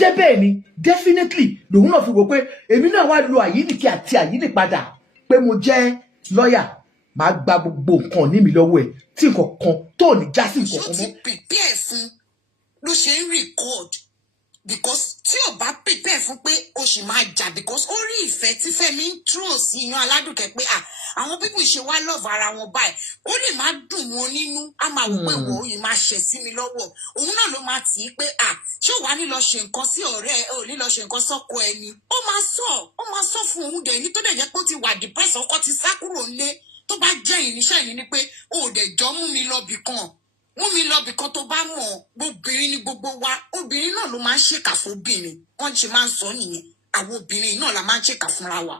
jẹ́ bẹ́ẹ̀ ni definitely lòun náà fi wò pé èmi náà wá lo àyíníkì àti àyínípadà pé mo jẹ́ lọ́yà máa gba gbogbo nǹkan ní mi lọ́wọ́ ẹ̀ tí nǹkan kan tó ní já sí nǹkan kan mọ́. ṣó ti prepare fún ló ṣe ń record because tí o bá prepare fún pé o sì máa jà because ó rí ìfẹ́ tí Fẹ́mi ń tró sí Iyanaladuke pé àwọn pípù ṣe wá love ara wọn báyìí ó lè má dùn wọn nínú á máa wò pé wò ó yìí máa ṣẹ̀ sí mi lọ́wọ́ òun náà ló máa tì í pé ṣé ò wá ní lọ ṣe nǹkan sí ọ̀rẹ́ ẹ ò ní lọ ṣe nǹkan sọ́kọ ẹni ó máa sọ fún òun dẹ̀ ní tó dẹ̀ jẹ́ pé ó ti wà depressed ọkọ ti sá kúrò nílé tó bá jẹ́ ìníṣẹ́ yìí ni pé ó dẹ̀ jọ mú mi lọ bìkan tó bá mọ̀ obìnrin ni gbogbo wa obìnrin náà ló máa ń ṣèkà fún obìnrin wọ́n ṣe máa ń sọ nìyẹn àwọn obìnrin náà la máa ń ṣèkà fúnra wa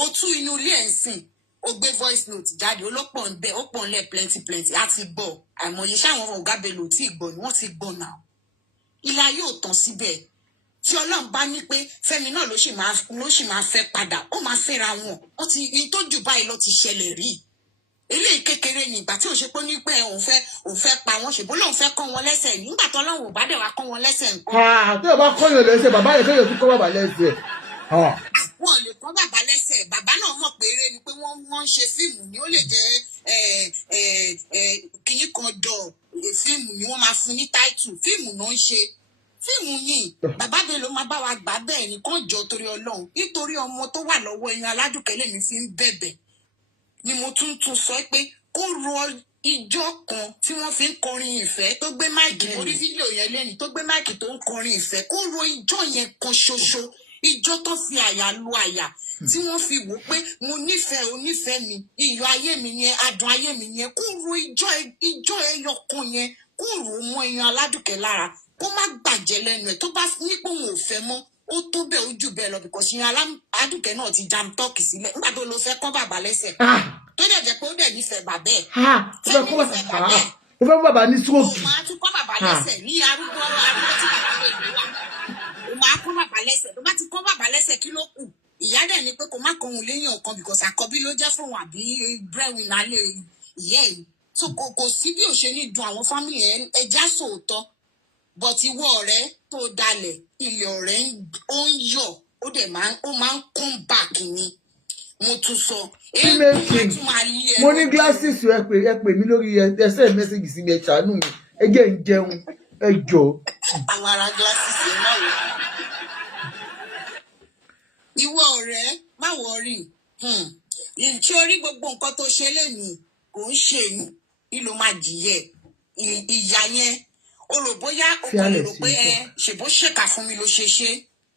ó tú inú ilé ẹ̀ ń sìn ó gbé voice note jáde olópọ̀ ń bẹ ó pọ̀ ń lẹ̀ plenty á ti gbọ́ àìmọye sáwọn ọ̀gá bẹ̀lò tí ì gbọ́ ni wọ́n ti gbọ́ náà ìlà yóò tán síbẹ̀ tí Ọlọ́run bá ní pé Fẹ́mi náà ló sì máa fẹ́ padà ó máa fẹ́ra wọn wọ́n ti in tó jù báyìí lọ ti ṣẹlẹ̀ rí eléyìí kékeré ni ìgbà tí ò ṣe pé ní pé òun fẹ́ pa wọ́n ṣèbó lòun fẹ́ kọ́ wọn lẹ́sẹ̀ nígbà tó Ọlọ́run ò bá dẹ̀ wá kọ́ wọn lẹ́sẹ̀ nǹkan. tí o bá kọ́ yàn lẹ́sẹ̀ bàbá yẹn kéèyàn tún kọ́ bàbá lẹ́sẹ̀. wọn lè kọ́ bàbá lẹ́sẹ̀ bàbá náà mọ̀ pé eré ni pé wọ́n ń ṣe fíìmù ni ó lè jẹ́ kìnnì kan dọ̀ fíìmù ni wọ́n máa fún ní táìtù fíìmù náà ń ṣe fíìmù ni bàbá bẹ́ẹ̀ ló máa bá wa gbà bẹ́ẹ̀ ni kàn jọ torí Ọlọ́run nítorí ọmọ tó wà lọ́wọ́ Iyanaladuke lèmi fi ń bẹ̀bẹ̀ ni mo tún sọ pé kó ro ijọ́ kan tí wọ́n fi ń kọrin ìfẹ́ tó gbé máìkì orí fídíò yẹn lẹ́ni tó gbé máìkì tó ń kọrin ìfẹ́ kó ro ijọ́ yẹn kan ṣoṣo ijọ́ tó fi àyà lu àyà tí wọ́n fi wò pé mo nífẹ̀ẹ́ onífẹ̀ẹ́ mi iyọ̀ ayé mi yẹn adùn ayé mi yẹn kó ro ijọ́ ẹyọ kan yẹn kó ro mọ́ Iyanaladuke lára kó má gbàjẹ́ lẹ́nu ẹ̀ tó bá ní pé òun ò fẹ́ mọ́ ó tó bẹ́ẹ̀ ojú bẹ́ẹ̀ lọ because Iyanaladuke náà ti jam tọ́ọ̀kì sílẹ̀ nígbà tó lọ fẹ́ kọ́ bàbá lẹ́sẹ̀ tó dẹ̀ jẹ́ pé ó dẹ̀ nífẹ̀ẹ́ bàbá ẹ̀ ó fẹ́ bàbá ní stroke. ó máa tún kọ́ bàbá lẹ́sẹ̀ ní arúgbó tí bàbá rẹ̀ gbé wà ó máa kọ́ bàbá lẹ́sẹ̀ tó bá ti kọ́ bàbá lẹ́sẹ̀ kí ló kù ìyá dẹ̀ ni pé kò má kọ́ òun léyìn ọ̀kan because àkọ́bí ló jẹ́ fún òun àbí breadwinner lè ìyá ẹ̀ so kò sí bí ò ṣe ní dùn àwọn family ẹja sòótọ́ but ìwọ ọ̀rẹ́ tó dalẹ̀ ilẹ̀ ọ̀rẹ́ ó ń yọ̀ ó dẹ̀ máa ń come back ni mo tún sọ mo ní glasses ẹ pè mí lórí ẹsẹ̀ mẹ́sàgì sí mi ẹ ṣàánú mi ẹ jẹ́ ń jẹun ẹ jọ. àwọn ará glasses yẹn náà wò ìwọ ọ̀rẹ́ má wọrí ṣé orí gbogbo nǹkan tó ṣe lẹ́yìn kò ń ṣe ní ló máa jìyẹ ìyá yẹn o rò bóyá o kò lè rò pé ṣèbó ṣèkà fún mi ló ṣe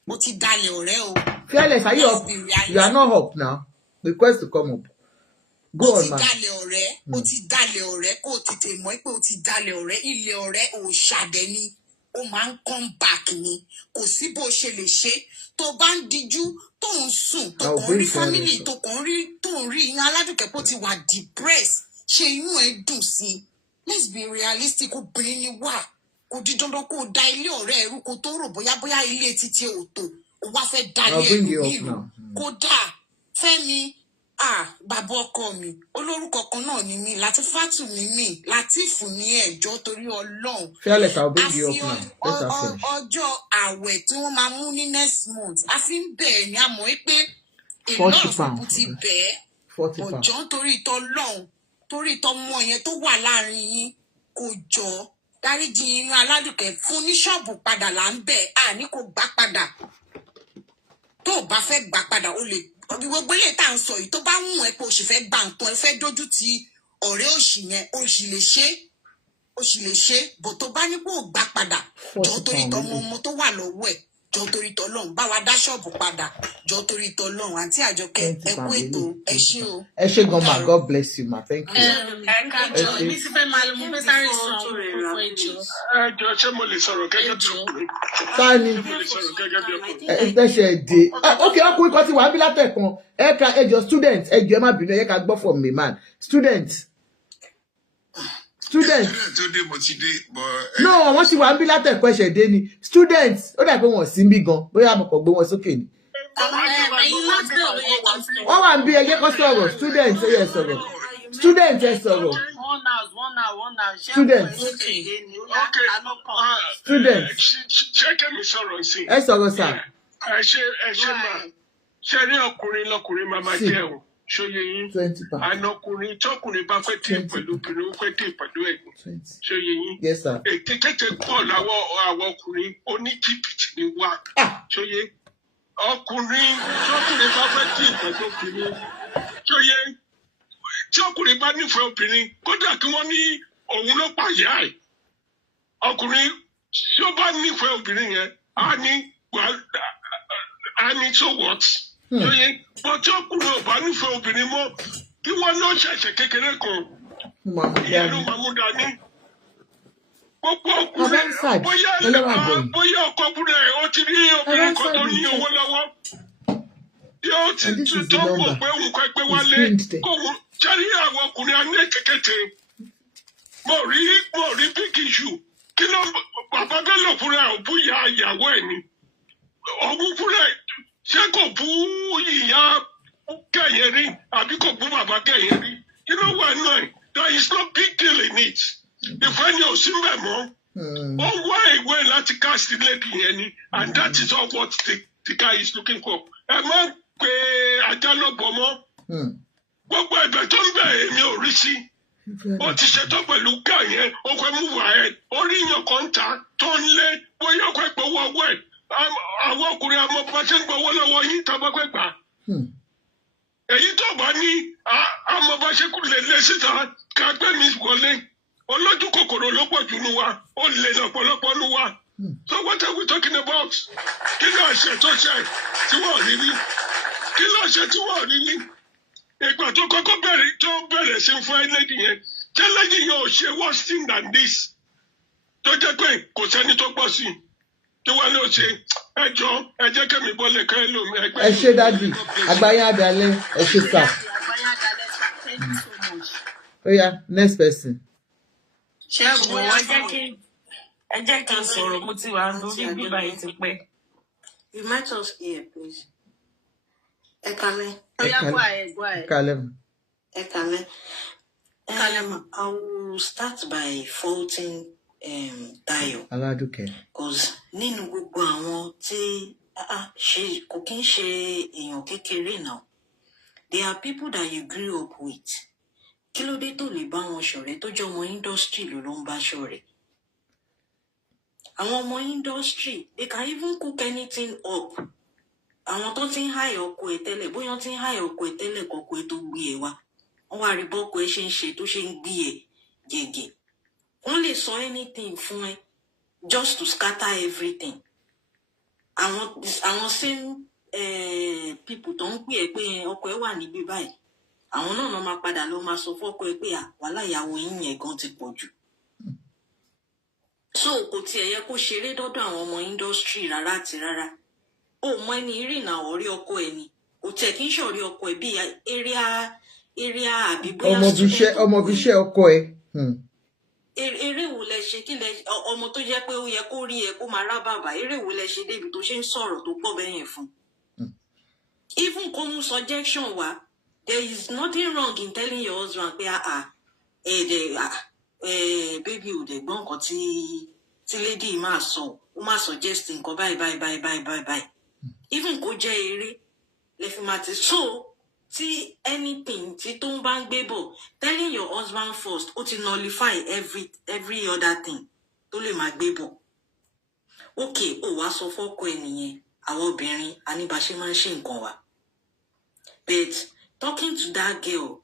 mo ti dalẹ̀ ọ̀rẹ́ o. Fearless, are you up? You are not up now. Request to come up. Go on, man. O ti dalẹ̀ ọ̀rẹ́ kó o tètè mọ̀ pé o ti dalẹ̀ ọ̀rẹ́ ilé ọ̀rẹ́ ò ṣàdẹ ni ó máa ń come back ni kò sí bó ṣe lè ṣe tó bá ń dijú tó ń sùn tó kàn rí family tó ń rí Iyanaladuke bó ti wà depressed ṣe inú ẹ̀ dùn sí let's be realistic obìnrin ni wà kò di dandan kó o da ilé ọ̀rẹ́ ẹ̀rú kó tó rò bóyá ilé títí òtò o wá fẹ́ da ilé ẹ̀rú nílùú kódà Fẹ́mi bàbá ọkọ mi olórúkọ kan náà ni mí Latifatu ni mí Latifu ní ẹjọ́ torí Ọlọ́run àfi ọjọ́ àwẹ̀ tí wọ́n máa mú ní next month a fi ń bẹ̀ẹ̀ ni a mọ̀ pé èlò ọ̀fọ̀kù ti bẹ̀ẹ́ ọjọ́ torí t'Ọlọ́run torí t'ọmọ yẹn tó wà láàrin yín kò jọ dáríjì Iyanaladuke fún ní ṣọ́ọ̀bù padà là ń bẹ̀ ní kò gbà padà tó o bá fẹ́ gbà padà o lè gbogbo ilé tá à ń sọ yìí tó bá wù ẹ́ pé o sì fẹ́ gba nǹkan ẹ fẹ́ dójú ti ọ̀rẹ́ òṣì yẹn o sì lè ṣe bó tó bá ní pé ò gbà padà jọ torí tọmọ tó wà lọ́wọ́ ẹ̀ jọ torí tọlọ́run bá wa dá ṣọ́ọ̀bù padà jọ torí tọlọ́run àǹtí Àjọkẹ́ ẹ kú ètò ẹ ṣé o. ẹ ṣé gan ma God bless you ma thank you. mi ti fẹ́ máa lọ mo fẹ́ sáré sọ fún ẹjọ́. ẹjọ́ ṣé mo lè sọ̀rọ̀ gẹ́gẹ́ bí ọkùnrin. sáni ẹ tẹ́sẹ̀ dé ok ọkùnrin kan ti wà á bí látẹ̀kan ẹ̀ka ẹjọ́ student ẹjọ́ ẹ má bínú ẹ̀ka gbọ́ from me man student. No, wọ́n sì wà ń bí látẹ̀kọ́ ẹ̀ṣẹ̀ dé ni students ó dà pé wọ́n sí ń bí gan bóyá mo kàn gbé wọn sókè ni. wọ́n wà ń bí ẹgbẹ́ kan sọ̀rọ̀ students ẹ sọ̀rọ̀ students ẹ sọ̀rọ̀. one hour. Student. Student. Check me sorrow sí. Ẹ sọ̀rọ̀ sà. Ṣé máa ṣe rí ọkùnrin lọ́kùnrin máa jẹ́ o. Ṣóyè yín. 20 pounds. Àná ọkùnrin tọkùnrin bá fẹ́ tì pẹ̀lú obìnrin ó fẹ́ tì pẹ̀lú ẹ̀gbọ́n. Ṣóyè yín. Yes sir. Ètè kété pọ̀ láwọ̀ àwọn ọkùnrin oníjìbìtì ni wá. Ṣóyè ọkùnrin tọkùnrin bá fẹ́ tì pẹ̀lú obìnrin. Ṣóyè tí ọkùnrin bá nífẹ̀ẹ́ obìnrin kódà kí wọ́n ní òun ló pàyà ẹ̀. Ọkùnrin tí ó bá nífẹ̀ẹ́ obìnrin yẹn á ní so what? Ṣóyè bọ́tí ọkùnrin ò bá nífẹ̀ẹ́ obìnrin mọ́ kí wọ́n lọ ṣẹ̀ṣẹ̀ kékeré kan ìyẹn ló máa mú dání. Gbogbo ọkùnrin bóyá ọkọ ọkùnrin ó ti rí obìnrin kan tó ní owó lọ́wọ́ yóò ti tó mọ̀ pé òun kọ́ ẹgbẹ́ wálé kóhun jẹ́rí àwọn ọkùnrin aní kékeré mo rí big issue kí ló bàbá Bello fúnra ẹ̀ ò bú ìyàwó ẹ̀ ni ọ̀hún fúnra ẹ̀ ṣé kò bú ìyá kẹ̀yẹ́ rí àbí kò bú bàbá kẹ̀yẹ́ rí kí ló wà náà there is no big deal in it ìfẹ́ ni ò sí mbẹ̀ mọ́ ó wá ìwé láti cast lady yẹn ni and that is all what the guy is looking for ẹ má pe ajá lọ́bọ̀ mọ́ gbogbo ẹ̀bẹ̀ tó ń bẹ̀ èmi ò rí sí ó ti ṣetán pẹ̀lú ká yẹn ó fẹ́ mú wà ẹ́ orí yàn kan ta tó ń lé bóyá ó fẹ́ gbowó ọwọ́ ẹ̀ àwọn ọkùnrin àmọ́ bá ṣe ń gbowó lọ́wọ́ yín tá a bá fẹ́ gbà èyí tó bá ní àmọ́ bá ṣe kú lè lé síta ká gbé mi wọlé olójú kòkòrò ló pọ̀ jù nù wa ó lè lọ́pọ̀lọpọ̀ nù wa so what are we talking about kí ló ṣe tó ṣe tí wọ́n rí rí kí ló ṣe tí wọ́n rí rí ìgbà tó kọ́kọ́ bẹ̀rẹ̀ sí fún ẹlẹ́dì yẹn tẹ́lẹ́dì yẹn ò ṣe worse thing than this tó jẹ́ pé kò sẹ́ni tó gbọ́ sí i tí wọ́n ló ṣe ẹjọ́ ẹ jẹ́ kẹ́mi bọ́lẹ̀ kẹ́ ẹ lómi ẹgbẹ́. Ẹ ṣé dádì àgbáyé àdálẹ́ ẹ ṣé sà. Ó yá next person. Ṣẹ́gun ẹ jẹ́ kí n sọ̀rọ̀ mo ti wà lórí bíbá yìí ti pẹ́. You might us here, please. Ẹ kálẹ́. Ẹ kálẹ́. I will start by faulting Iyaladuke. Because nínú gbogbo àwọn tí kò kí ń ṣe èèyàn kékeré náà, there are people that you grew up with. Kí ló dé tó lè bá wọn ṣọ̀rẹ́ tó jẹ́ ọmọ industry ló ń bá ṣọ̀rẹ́? Àwọn ọmọ industry, they can even cook anything up. Àwọn tó ti ń háyà ọkọ ẹ̀ tẹ́lẹ̀ bóyá wọ́n ti ń háyà ọkọ ẹ̀ tẹ́lẹ̀ kọ́kọ́ ẹ̀ tó gbé ẹ̀ wá. Wọ́n wá rí bọ́kọ ẹ̀ ṣe ń ṣe tó ṣe ń gbé ẹ̀ gẹ̀gẹ̀. Wọ́n lè sọ anything fún ẹ just to scatter everything. Àwọn same people tó ń pè ẹ́ pé ọkọ ẹ̀ wà níbí báyìí. Àwọn náà máa padà lọ máa sọ fọ́kọ ẹ̀ pé wàhálà ìyàwó yín yẹn gan ti pọ̀ jù. So kò tiẹ̀ yẹ kó ṣeré dọ́dọ̀ àwọn ọmọ industry rárá àti rárá. Ó mọ ẹni ìrìnà ọ̀rẹ́ ọkọ ẹ̀ ni. Kò tiẹ̀ kí ń ṣọ̀rẹ́ ọkọ ẹ̀ bí area àbí bóyá ọmọbíṣẹ́ ọkọ ẹ̀. Eré wo lẹ ṣe kí lẹ ọmọ tó jẹ́ pé ó yẹ kó rí ẹ kó máa rá bàbá eré wo lẹ ṣe débi tó ṣe ń sọ̀rọ̀ tó pọ̀ bẹ́yẹn fún. Even kó mú suggestion wá there is nothing wrong in telling your husband pé baby ò dẹ̀ gbọ́ nǹkan tí lady máa sọ ó máa suggest nǹkan báyìí. Even kó jẹ́ eré lè fi máa ti so tí anything tí tó ń bá ń gbé bọ̀ telling your husband first ó ti nullify every other thing tó lè máa gbé bọ̀. Okay ó wá sọ fọ́kọ ẹ̀ nìyẹn àwọn obìnrin aníbaṣe máa ń ṣe nǹkan wa but talking to that girl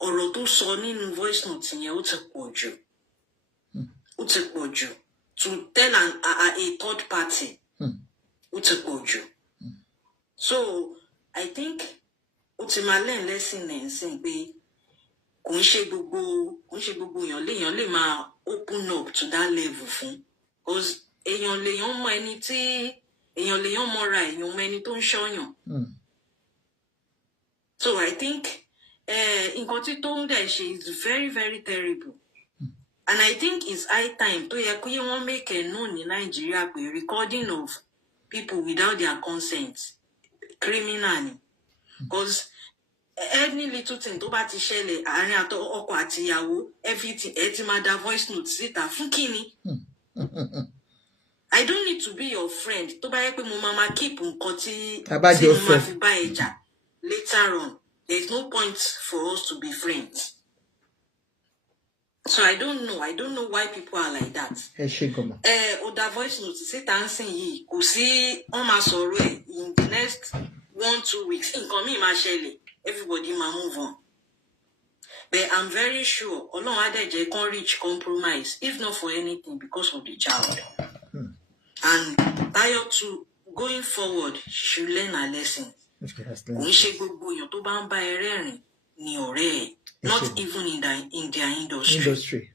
ọ̀rọ̀ tó sọ nínú voice note yẹn ó ti pọ̀ jù to tell a third party ó ti pọ̀ jù so I think ó ti máa learn lesson lẹ́sìn pé kò ń ṣe gbogbo èèyàn lè máa open up to that level fún because èèyàn lèèyàn mọ ẹni tí èèyàn lèèyàn mọra èèyàn mọ ẹni tó ń ṣọyàn so I think nǹkan tí tó ń dẹ̀ ṣe is very very terrible and I think it's high time tó yẹ kó yẹ wọ́n make a known ní Nàìjíríà pé recording of people without their consent criminal ni because any little thing tó bá ti ṣẹlẹ̀ àárín ọkọ àti ìyàwó everything ẹ ti máa da voice note síta fún kíni. I don't need to be your friend tó bá yẹ pé mo máa keep nǹkan tí mo máa fi bá ẹ jà later on. There is no point for us to be friends. So I don't know why people are like that. Oda voice note Sita ansìn yìí kò sí wọ́n máa sọ̀rọ̀ ẹ̀ in the next 1-2 weeks. Nǹkan mi máa ṣẹlẹ̀, everybody máa move on. But I'm very sure Ọlọ́run á dẹ̀ jẹ́ kán reach compromise, if not for anything, because of the child. And Tayo too, going forward, she should learn her lesson. Kò ń ṣe gbogbo èèyàn tó bá ń bá ẹ rẹ́rìn ní ọ̀rẹ́ ẹ̀. Not even in their industry.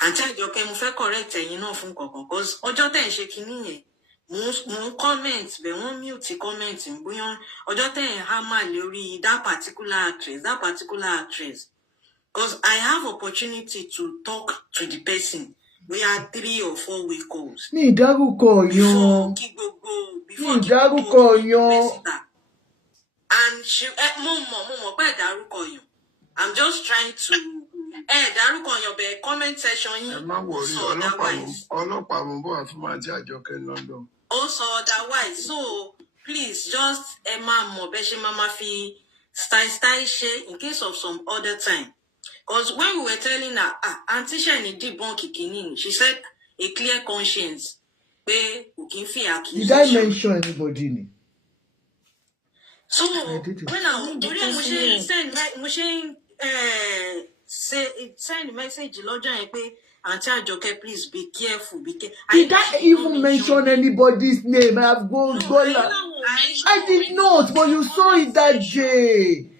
Àǹtí Àjọkẹ́ mo fẹ́ correct ẹ̀yin náà fún kankan because ọjọ́ tẹ̀ ń ṣe kinní yẹn mo ń comment bẹ̀ wọ́n mute comment bóyá ọjọ́ tẹ̀ ń hammer lórí that particular actress because I have opportunity to talk to the person. We had 3 or 4 week calls. Mi ìdárúkọ yan. Mi ìdárúkọ yan. And she mo mọ̀ pé ìdárúkọ yan. I'm just trying to dárúkọ yan bẹ̀ comment section yín. Ẹ má worry, ọlọ́pàá mo bọ̀ àfi máa jẹ́ Àjọkẹ́ London. Also otherwise, so please just ẹ máa mọ̀ bẹ́ ṣe máa fi style ṣe in case of some other time. Because when we were telling her, Auntie Shani debunk kìíní, she said a clear conscience. Pé kò kí n fi accusation. Did I mention anybody? So when I send message lọ́jọ́ yẹn pé Auntie Àjọkẹ́, please be careful, Did I even mention anybody's name? I did not, but you saw it that day.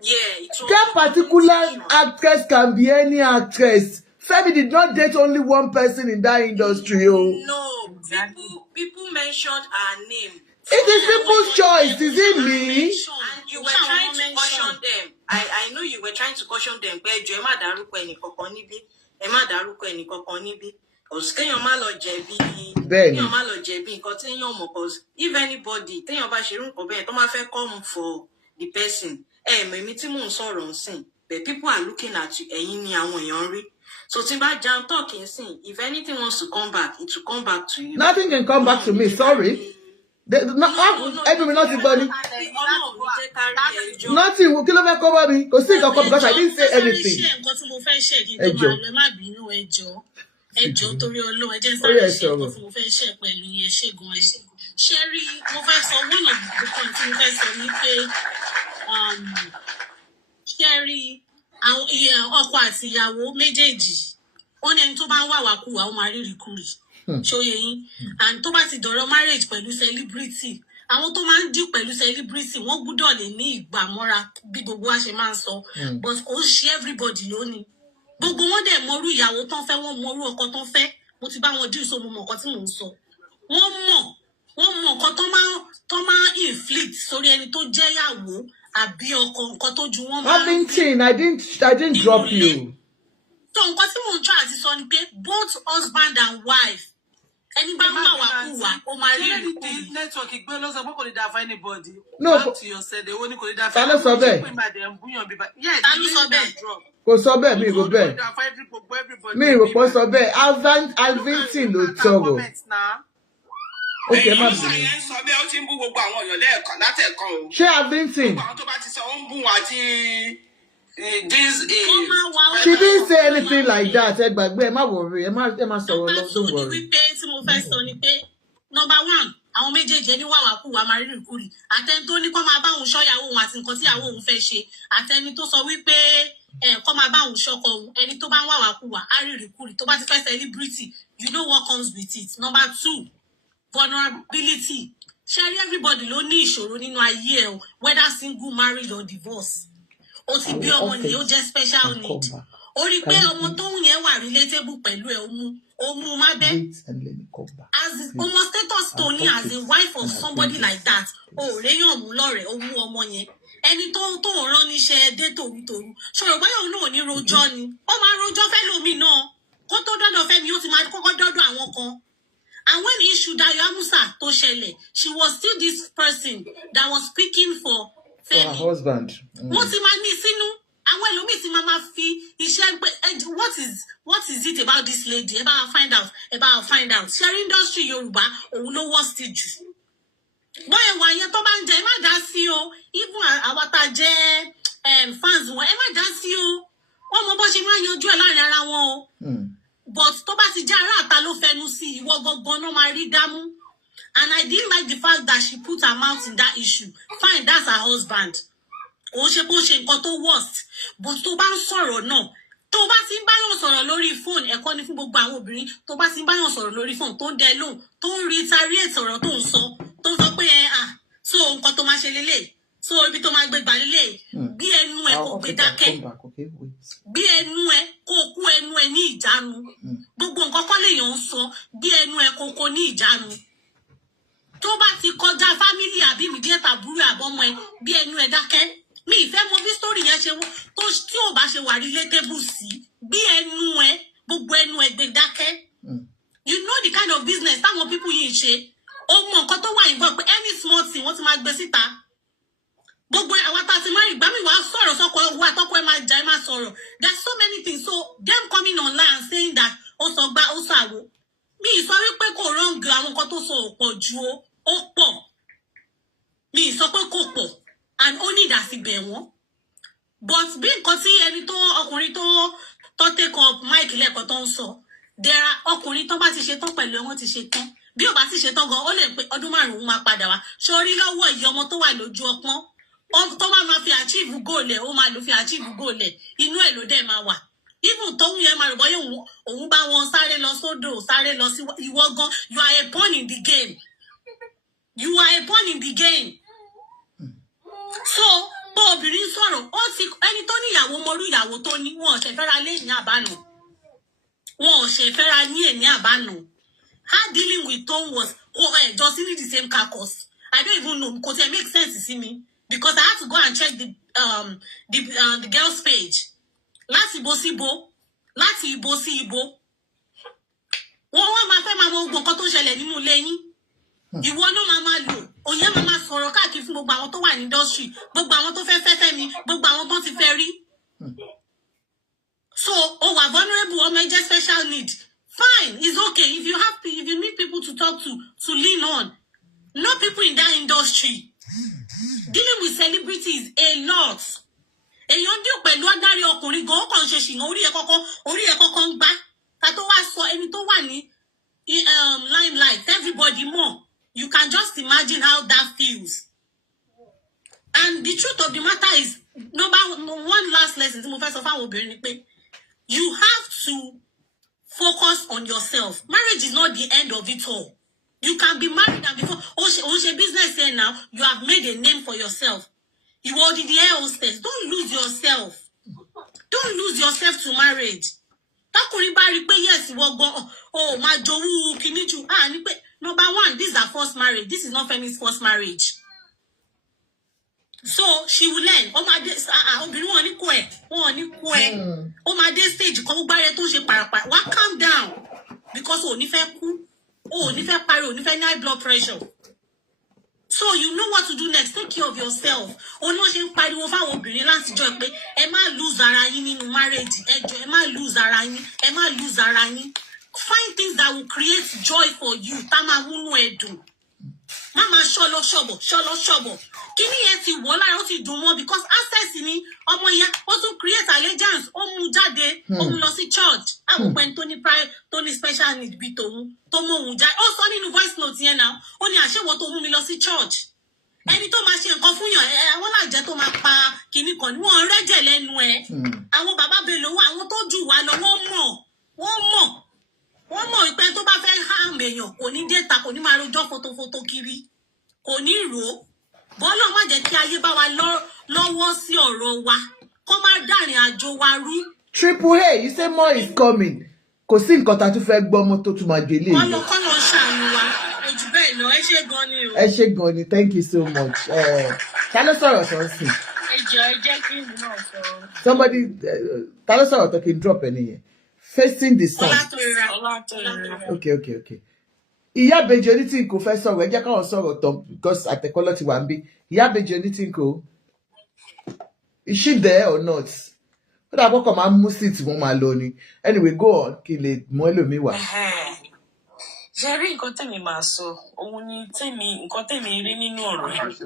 Yeah, that particular actress can be any actress. Femi did not date only one person in that industry. No, people mentioned her name. It is people's choice, is it me? And you were trying to caution them. I know you were trying to caution them. Pé ẹ má dárúkọ ẹnìkankan níbí. Ẹ má dárúkọ ẹnìkankan níbí. Because kéèyàn má lọ jẹ̀bi. Kéèyàn má lọ jẹ̀bi nǹkan téèyàn mọ̀. Because if anybody, téèyàn bá ṣe irú nǹkan bẹ́ẹ̀ tó máa fẹ́ come for the person. Mèmí tí mò ń sọ̀rọ̀ nsìn. But people are looking at you. Ẹ̀yin ni àwọn èèyàn rí. So tí bá jam talk nsìn, if anything wants to come back, it will come back to you. Nothing can come back to me, sorry. Nothing. Kí ló fẹ́ cover mi? Kò sí nǹkan kan because I didn't say anything. Nǹkan tí mo fẹ́ ṣe kí n tó máa lọ, ẹ má bínú ẹjọ́ torí Ọlọ́run ẹ jẹ́ n sáré ṣe nǹkan tí mo fẹ́ ṣe pẹ̀lú yẹn ṣègùn ẹ̀. Ṣé rí mo fẹ́ sọ one of the points tí mo fẹ́ sọ ni pé ṣé rí ọkọ àti ìyàwó méjèèjì wọ́n ní ẹni tó bá ń wà wákùwà ó máa rí ìrìkúrì. Ṣóyè yín and tó bá ti dọ̀rọ̀ marriage pẹ̀lú celebrity àwọn tó máa ń dì pẹ̀lú celebrity wọ́n gbúdọ̀ lè ní ìgbàmọ́ra bí gbogbo wa ṣe máa ń sọ but kò ń ṣe everybody lónìí gbogbo wọn dẹ̀ mọrú ìyàwó tán fẹ́ wọ́n mọrú ọkọ tán fẹ́ mo ti bá wọn dì so mo mọ̀ nǹkan tí mò ń sọ wọ́n mọ̀ nǹkan tó máa inflict sórí ẹni tó jẹ́ ìyàwó àbí ọkọ nǹkan tó ju wọn máa ń I didn't drop you. So nǹkan tí mò ń try àti sọ ni pé both husband and wife ẹni bá máa wà kú wà ó máa rí ìrìkú. Network gbé ló sọ pé kò lè dá fún anybody. No, back to yourself èwo ni kò lè dá fún. Ta ló sọ bẹ́ẹ̀? Ta ló sọ bẹ́ẹ̀? Kò sọ bẹ́ẹ̀, mi ò bẹ́ẹ̀. Mi ò pọ̀ sọ bẹ́ẹ̀. Alvinson ló tọrọ. Okay, má bínú. Ẹ̀yin sọ bẹ́ẹ̀ ó ti ń bú gbogbo àwọn èèyàn lẹ́ẹ̀kan látẹ̀kan o. Ṣé Alvinson? Gbogbo àwọn tó bá ti sọ ó ń bú wọn àti She didn't say anything like that. Ẹ gbàgbé ẹ má worry, ẹ má sọ̀rọ̀ lọ, don't worry. Wípé tí mo fẹ́ sọ ni pé number one àwọn méjèèjì ẹni wàwákùwà máa rí ìrìkúrì àtẹni tó ní kó máa bá òun ṣọ́yàwó òun àti nǹkan tí ìyàwó òun fẹ́ ṣe àtẹni tó sọ wípé kó máa bá òun ṣọkọ òun ẹni tó bá ń wàwákùwà á rí ìrìkúrì tó bá ti fẹ́ celebrity you know what comes with it. Number two vulnerability ṣe rí everybody ló ní ìṣòro nínú ayé ẹ o whether single married or divorce ó ti bí ọmọ nìyẹn ó jẹ́ special need ó rí pé ọmọ tóun yẹn wà relatable pẹ̀lú ẹ̀ ó mú má bẹ́ as ọmọ status tó ní as a wife of somebody like that ó réyàn mú lọ́rẹ̀ ó mú ọmọ yẹn ẹni tó rán níṣẹ́ dé tòrútòrú ṣòro báyọ̀ náà ò ní rojọ́ ni ó máa rojọ́ fẹ́ lómi náà kó tó dọ́dọ̀ Fẹ́mi ó ti máa kọ́kọ́ dọ́dọ̀ àwọn kan. And when issue Dayo Amusa tó ṣẹlẹ̀, she was still this person that was speaking for For her husband. Wọ́n ti máa ní sínú. Àwọn ẹlòmíì ti máa fi iṣẹ́ pé what is it about this lady? Ẹ bá find out. Sharing industry Yorùbá òun ló worst jù. Bóyá wà yẹn tó bá ń jẹ ẹ má dá sí o. Even àwa tá jẹ́ fans wọn ẹ má dá sí o. Wọ́n mọ bó ṣe máa yanjú ẹ̀ láàrin ara wọn o. But tó bá ti jẹ́ ará àta ló fẹnu sí ìwọ gangan náà máa rí dámú. And I didn't like the fact that she put her mouth in that issue. Fine, that's her husband. Ó ṣe bó ṣe nǹkan tó worst. But tó bá ń sọ̀rọ̀ náà, tó bá ti ń báyọ̀ sọ̀rọ̀ lórí fóònù, ẹ̀kọ́ ni fún gbogbo àwọn obìnrin, tó bá ti ń báyọ̀ sọ̀rọ̀ lórí fóònù tó ń dẹ lóhùn, tó ń reiterate ọ̀rọ̀ tó ń sọ pé so nǹkan tó máa ṣe lélẹ̀, so ibi tó máa gbé gbà lélẹ̀, bí ẹnu ẹ kò gbé dákẹ́, bí ẹnu ẹ kò kú ẹnu ẹ ní ìjánu, gbogbo nǹkan kọ́ lèèyàn ń sọ, bí ẹnu ẹ kò kó ní ìjánu. Tó bá ti kọjá fámílì àbí immediate àbúrò àbọ́mọ ẹ, bí ẹnu ẹ dákẹ́. Mi ìfẹ́ mọ bí story yẹn ṣe tó tí ò bá ṣe wà relatable sí, bí ẹnu ẹ, gbogbo ẹnu ẹ gbé dákẹ́. You know the kind of business táwọn people yìí ṣe. Ó mọ nǹkan tó wà involved pé any small thing wọ́n ti máa gbé síta. Gbogbo àwọn tá a ti máa rí ìgbà mi wàá sọ̀rọ̀ sọ́kọ owó àtọ́kọ ẹ máa jà ẹ máa sọ̀rọ̀. There's so many things. So them coming online and saying that ó sọ gbá ó sọ àwo. Mi ì sọ wípé kò wrong àwọn nǹkan tó sọ ò pọ̀ ju ó pọ̀. Mi ì sọ pé kò pọ̀. And only that fi bẹ̀ wọ́n. But bí nǹkan tí ẹni tó ọkùnrin tó take up mic lẹ́kọ̀ọ́ tó ń sọ, there are ọkùnrin tó bá ti ṣe tán pẹ̀lú wọn ti ṣe tán. Bí ó bá ti ṣe tán gan, ó lè pé ọdún 5 máa padà wá. Sórí lọ́wọ́ ìyá ọmọ tó wà lójú ọpọ́n, tó bá máa fi achieve goal ẹ̀, ó máa lò fi achieve goal ẹ̀. Inú ẹ̀ ló dẹ̀ máa wà. Even tóun yẹn máa rò bọ́yá òun bá wọn sáré lọ sódò, sáré lọ sí ìwọ gan, you are a pawn in the game. You are a pawn in the game. So, bó obìnrin sọ̀rọ̀, ó ti ẹni tó ní ìyàwó mọrú ìyàwó tó ní, wọn ò ṣe fẹ́ra lé ní àbánu. Wọn ò ṣe fẹ́ra ní èní àbánu. Her dealing with Tom was just in the same carcass. I don't even know because it makes sense to see me. Because I had to go and check the girl's page. Láti ibo sí ibo, láti ibo sí ibo. Wọ́n máa fẹ́ máa mọ gbogbo nǹkan tó ṣẹlẹ̀ nínú ilé yín. Ìwọ náà máa lò. Òye máa sọ̀rọ̀ káàkiri fún gbogbo àwọn tó wà ní industry, gbogbo àwọn tó fẹ́ Femi, gbogbo àwọn tó ti fẹ́ rí. So, ó wà vulnerable, ọmọ ẹ jẹ́ special need. Fine, it's okay if you need people to talk to lean on. Not people in that industry. Dealing with celebrities a lot. Èèyàn díò pẹ̀lú adarí ọkùnrin gan, ó kàn ṣe ṣìnà orí ẹ̀ kọ́kọ́ ń gbá. Ta tó wá sọ ẹni tó wà ní limelight, everybody more. You can just imagine how that feels. And the truth of the matter is, one last lesson tí mo fẹ́ sọ fáwọn obìnrin ni pé, you have to focus on yourself. Marriage is not the end of it all. You can be married and before Oshe business here now, you have made a name for yourself. You are the air hostess. Don't lose yourself. Don't lose yourself to marriage. Takuri bá rí pé yes, ìwọ gan, máa jowú kíní jù. Ní pé number one, this is her first marriage. This is not Femi's first marriage. So she will learn. Obìnrin wọn ní kú ẹ̀. Ó máa dé stage kan gbá rẹ tó ṣe pàràpàrà. Wá calm down. Because ò ní fẹ́ kú. Ò ní fẹ́ pariwo, ò ní fẹ́ high blood pressure. So you know what to do next. Take care of yourself. Ó ní wọ́n ṣe ń pariwo fáwọn obìnrin láti jọ pé ẹ má lose ara yín nínú marriage. Ẹ jọ̀ọ́ ẹ má lose ara yín. Ẹ má lose ara yín. Find things that will create joy for you. Tá máa múnú ẹ dùn. Mama ṣọlọ ṣọbọ. Kíní yẹn ti wọ́ lára ó ti dùn mọ́ because access ni ọmọ ìyá ó tún create allegiance ó mú jáde ó mú lọ sí church. Àwọn pẹ́ni tó ní special need bí tòun tó mú òun jáde. Ó sọ nínú voice note yẹn náà ó ní àṣewọ́ tó mú mi lọ sí church. Ẹni tó máa ṣe nǹkan fún yàn àwọn làjẹ́ tó máa pa kíní kan ni wọ́n rẹ́jẹ̀ lẹ́nu ẹ̀. Àwọn bàbá Bello àwọn tó jù wá lọ wọ́n mọ̀ ìpẹ́ tó bá fẹ́ hàm èèyàn kò ní déta kò ní máa rojọ́ fotofoto kiri kò ní rò ó bọ́lọ̀ má jẹ́ kí ayé bá wa lọ́wọ́ sí ọ̀rọ̀ wa kó má dàrin àjò wa rú. Triple A, you say more is coming. Kò sí nǹkan tá a tún fẹ́ gbọ́ ọmọ tó tún máa gbélé. Kọ́lọ́ ṣàánú wa ojú bẹ́ẹ̀ lọ ẹ ṣé gan ni o. Ẹ ṣé gan ni, thank you so much. Ta ló sọ̀rọ̀ sọ́ọ̀sì? Ẹ jẹ́ kí n náà sọ. Somebody ta ló sọ̀rọ̀ tó kí n drop ẹni yẹn? Facing the sun. Okay. Ìyá Ìbejì Onítìǹkù fẹ́ sọ̀rọ̀ ẹ jẹ́ káwọn sọ̀rọ̀ tán because àtẹ̀kọ́lọ́ ti wà ń bí. Ìyá Ìbejì Onítìǹkù. Is she there or not? But I come and mú seat wọn máa lọ ni. Anyway, go on. Kí lè mọ ẹlòmíì wá. Ṣé rí nǹkan tèmi máa sọ? Òun ni nǹkan tèmi rí nínú ọ̀rọ̀ yìí.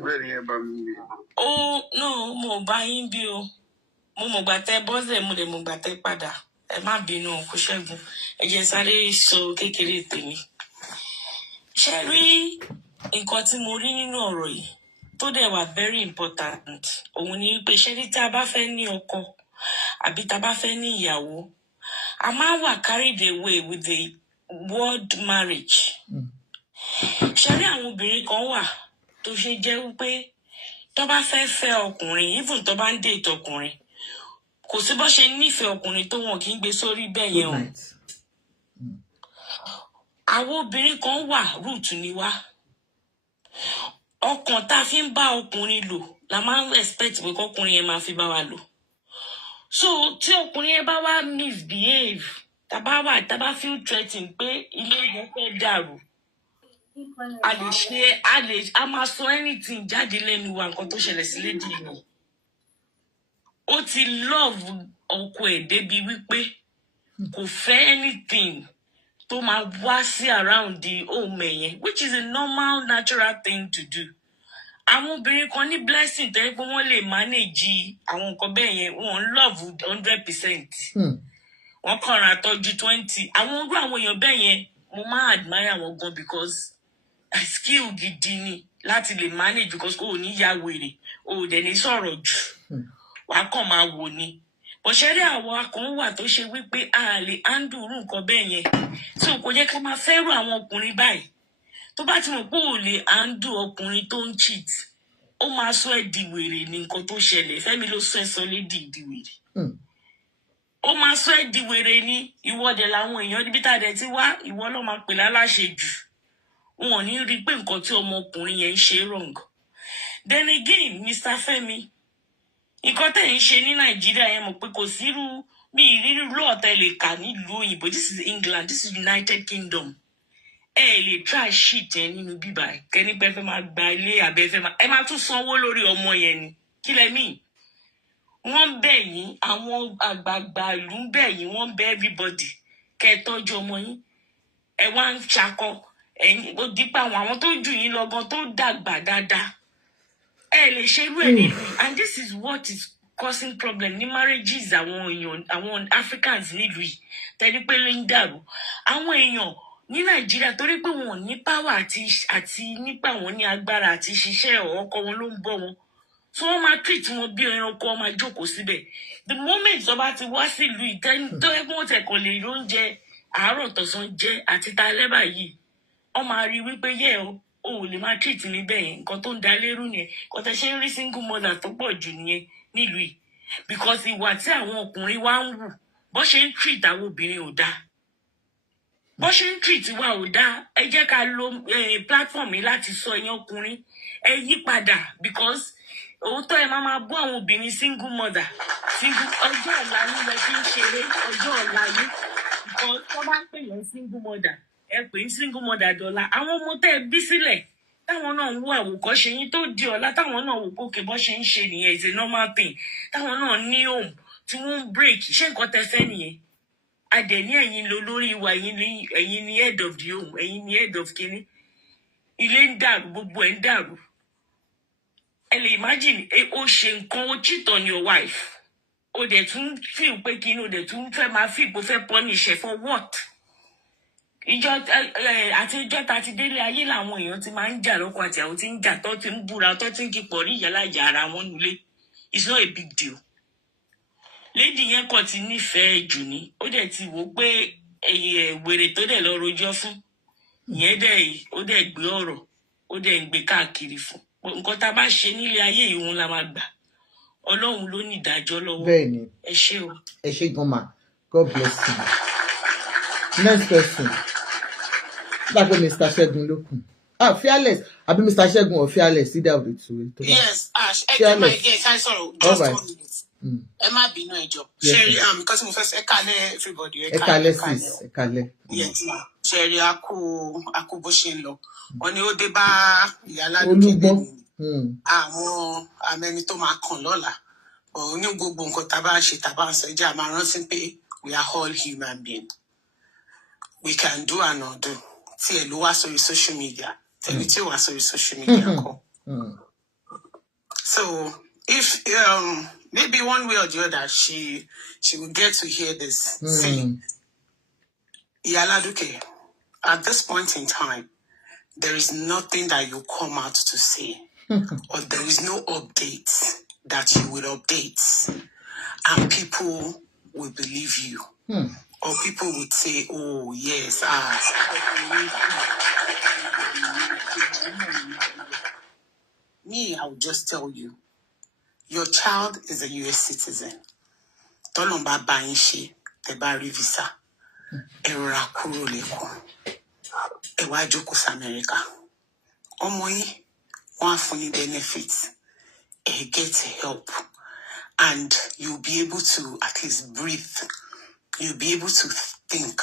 No, mo bá yín bí o. Mo mọ̀ gbà tẹ́ bọ́sẹ̀, mo lè mọ̀ gbà tẹ́ padà. Ẹ má bínú kò Ṣẹ́gun. Ẹ jẹ́ sáré sọ kékeré tèmi. Ṣé rí nǹkan tí mo rí nínú ọ̀rọ̀ yìí tó dẹ̀ wà very important? Òun ni pé ṣé rí tí a bá fẹ́ ní ọkọ àbí tá a bá fẹ́ ní ìyàwó, a máa wà carried away with the word marriage. Ṣé rí àwọn obìnrin kan wà tó ṣe jẹ́ wípé tó bá fẹ́ fẹ́ ọkùnrin, even tó bá ń date ọkùnrin, kò sí bó ṣe nífẹ̀ẹ́ ọkùnrin tó wọn kì í gbé sórí bẹ́ẹ̀ yẹn o. Àwọn obìnrin kan wà rúùtù ni wá. Ọkàn tá a fi ń bá ọkùnrin lò la máa ń expect pé kọkùnrin yẹn máa fi bá wa lò. So tí ọkùnrin yẹn bá wá misbehave, tá bá feel threatened pé ilé yẹn fẹ́ dàrú, a máa sọ anything jáde lẹ́nu wa nǹkan tó ṣẹlẹ̀ sí lady yìí. Ó ti love ọkọ ẹ̀ débi wípé kò fẹ́ anything tó máa wá sí around the home yẹn, which is a normal natural thing to do. Àwọn obìnrin kan ní blessing tẹ́ pé wọ́n lè manage àwọn nǹkan bẹ́ẹ̀ yẹn, wọ́n love 100%. Wọ́n kàn ra tọ́jú 20. Àwọn èèyàn bẹ́ẹ̀ yẹn mo máa admire àwọn gan because skill gidi ni láti lè manage because kò ní ya wèrè, ò dẹ̀ ní sọ̀rọ̀ jù. Wàá kàn máa wò ni. Ọ̀ṣẹ́rí àwọn akàn wà tó ṣe wípé a lè handle irú nǹkan bẹ́ẹ̀ yẹn. So kò yẹ ká máa fẹ́rù àwọn ọkùnrin báyìí. Tó bá ti mọ̀ pé ò lè handle ọkùnrin tó ń cheat, ó máa sọ ẹ́ di wèrè ní nǹkan tó ṣẹlẹ̀. Fẹ́mi ló sọ ẹ́ sọ lédi di wèrè. Ó máa sọ ẹ́ di wèrè ní ìwọ́dẹ̀ làwọn èèyàn níbi tá a dẹ̀ ti wá, ìwọ ló máa pè láláṣẹ jù. Wọn ò ní rí pé nǹkan tí ọmọkùnrin yẹn ń ṣe wrong. Then again, Mr. Femi, nǹkan tẹ̀ ń ṣe ní Nàìjíríà yẹn mọ̀ pé kò sírú bí ìrírí lóòótọ́ lè kà nílùú òyìnbó. This is England, this is United Kingdom. Lè try shit ẹ nínú bíbá ẹ kẹ́ni pé fẹ́ máa gba ilé àbẹ́ fẹ́ máa ẹ máa tún sanwó lórí ọmọ yẹn ni. Kí lẹ mí? Wọ́n bẹ̀ yín, àwọn àgbààgbà ìlú ń bẹ̀ yín, wọ́n bẹ̀ everybody kẹ́ ẹ tọ́jú ọmọ yín. Ẹ wá ń ṣakọ ẹ̀yin ó dípò àwọn tó jù yín lọ gan tó dàgbà dáadáa. Lè ṣe irú ẹ̀ nílùú, and this is what is causing problem ní marriages àwọn èèyàn àwọn Africans nílùú yìí tẹ́lí pé ló ń dàrú. Àwọn èèyàn ní Nàìjíríà torí pé wọn ò ní power àti nípa wọn ní agbára àti ṣiṣẹ́ ọkọ wọn ló ń bọ́ wọn. So wọ́n máa treat wọn bí ẹranko, wọ́n máa jókòó síbẹ̀. The moment tó bá ti wá sílùú ìtẹ́ni tó ẹgbẹ́ wọn tẹ̀ kò lè rí oúnjẹ àárọ̀ tọ̀sán jẹ àti ta lẹ́bà yìí, wọ́n máa rí wípé yẹ o ò lè máa treat mi bẹ́ẹ̀ yẹn. Nǹkan tó ń da lérú nìyẹn. Nǹkan tẹ́ ṣe ń rí single mother tó pọ̀ jù nìyẹn nílùú yìí. Because ìwà tí àwọn ọkùnrin wá ń wù, bó ṣe ń treat àwọn obìnrin ò dáa. Bó ṣe ń treat wa ò dáa. Ẹ jẹ́ ká lo platform yìí láti sọ ẹ̀yin ọkùnrin ẹ yí padà because òótọ́ ẹ máa bú àwọn obìnrin single mother. Ọjọ́ ọ̀la yín lọ fi ń ṣeré ọjọ́ ọ̀la yín. Because tó bá ń pè yẹn single mother, ẹ pè ń single mother dọ́là. Àwọn ọmọ tẹ́ ẹ bí sílẹ̀ táwọn náà ń wo àwòkọ́ṣe yín tó di ọ̀la táwọn náà wò pókè bó ṣe ń ṣe nìyẹn is a normal thing. Táwọn náà ní home tí wọ́n ń break ṣé nǹkan tẹ́ fẹ́ nìyẹn. Adẹ̀ní ẹ̀yin lo lórí wa, ẹ̀yin ni head of the home, ẹ̀yin ni head of kínní. Ilé ń dàrú, gbogbo ẹ̀ ń dàrú. Ẹ lè imagine ó ṣe nǹkan ó cheat on your wife. Ó dẹ̀ tún feel pé kí ni ó dẹ̀ tún fẹ́ máa feel pé ó fẹ́ punish ẹ for what? Àti ìjọ ta ti délé ayé làwọn èèyàn ti máa ń jà lọ́kọ àti àwọn tí ń jà tó ti ń búra tó ti ń kípọ̀ rí ìyálàjà ara wọn nulẹ̀. It's not a big deal. Lady yẹn kàn ti nífẹ̀ẹ́ jù ní. Ó dẹ̀ ti wò pé wèrè tó dẹ̀ lọ rojọ́ fún. Ìyẹn dẹ̀ ó dẹ̀ gbé ọ̀rọ̀, ó dẹ̀ ń gbé káàkiri fún. Nǹkan tá a bá ṣe nílé ayé yìí òun la máa gbà. Ọlọ́run ló ní ìdájọ́ lọ́wọ́. Bẹ́ẹ̀ni. Ẹ ṣé o. Ẹ ṣé gan ma. God bless you. Next person. Dàgbé Mr. Ṣẹ́gun ló kù. Fearless. Àbí Mr. Ṣẹ́gun or Fearless, either of the two. Yes, Ash. Fearless. Yes, I saw. Just 1 minute. Ẹ má bínú ẹjọ́. Sherry, because mo fẹ́ sẹ́ kálẹ̀ everybody. Ẹ kálẹ̀ sis, ẹ kálẹ̀. Yes, ma. Sherry, a kú bó ṣe ń lọ. Wọ́n ní ó dé bá Iyanaladuke. Olúgbọ́n. Àwọn amẹni tó máa kàn lọ́la Or ní gbogbo nǹkan tá bá ṣe tá bá sọ jẹ́ àmà rántí pé we are all human beings. We can do and not do. Tí ẹ ló wá sórí social media. Tẹ̀lé tí ó wá sórí social media kọ́. So if maybe one way or the other she will get to hear this. See, Iyanaladuke, at this point in time, there is nothing that you come out to say, or there is no update that you will update, and people will believe you, or people would say, "Oh yes, Me, I will just tell you, your child is a US citizen. Tọ́lọ́mbà bá yín ṣe, tẹ́ bá rí visa, ẹ rọra kúrò lẹ́kọ̀ọ́, ẹ wá jókòó sí America. Ọmọ yín, wọ́n á fún yín benefits, ẹ get help, and you'll be able to at least breathe. You'll be able to think.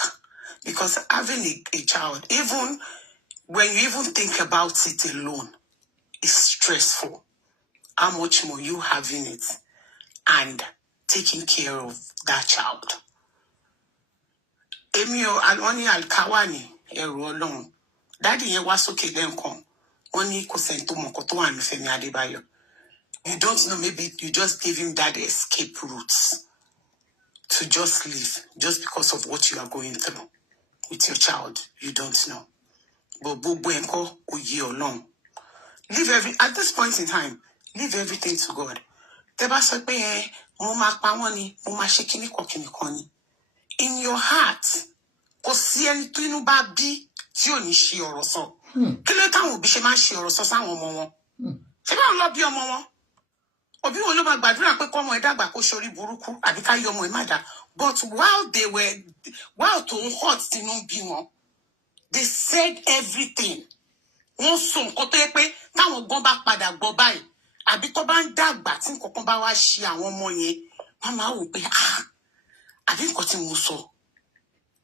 Because having a child, even when you even think about it alone, is stressful. How much more you having it and taking care of that child. Emio Aloni Alkawani, Erolong. Daddy yẹn wá sókè lẹ́ǹkan. Wọ́n ní kò sẹ́ni tó mọ̀ nǹkan tó wà ní Femi Adebayo. You don't know, maybe you just gave him that escape routes to just leave, just because of what you are going through with your child. You don't know. But gbogbo ẹ̀kọ́ oyè Ọlọ́run. At this point in time, leave everything to God. Tẹ́ bá sọ pé mo máa pa wọ́n ni, mo máa ṣe kíní kan ni. In your heart, kò sí ẹni tó inú bá bí tí ò ní ṣe ọ̀rọ̀ sọ. Kí ló táwọn òbí ṣe máa ṣe ọ̀rọ̀ sọ sáwọn ọmọ wọn? Ṣé báwọn lọ bí ọmọ wọn? Òbí wọn ló máa gbàdúrà pé kọ́mọ ẹ dàgbà kó ṣorí burúkú àbí ká yọ ọmọ ẹ má dá. But while tó ń hot tínú bí wọn, they said everything. Wọ́n sọ nǹkan tó yẹ pé táwọn gan bá padà gbọ́ báyìí, àbí tó bá ń dàgbà tí nǹkan kan bá wá ṣe àwọn ọmọ yẹn, wọ́n máa wò pé àbí nǹkan tí mo sọ.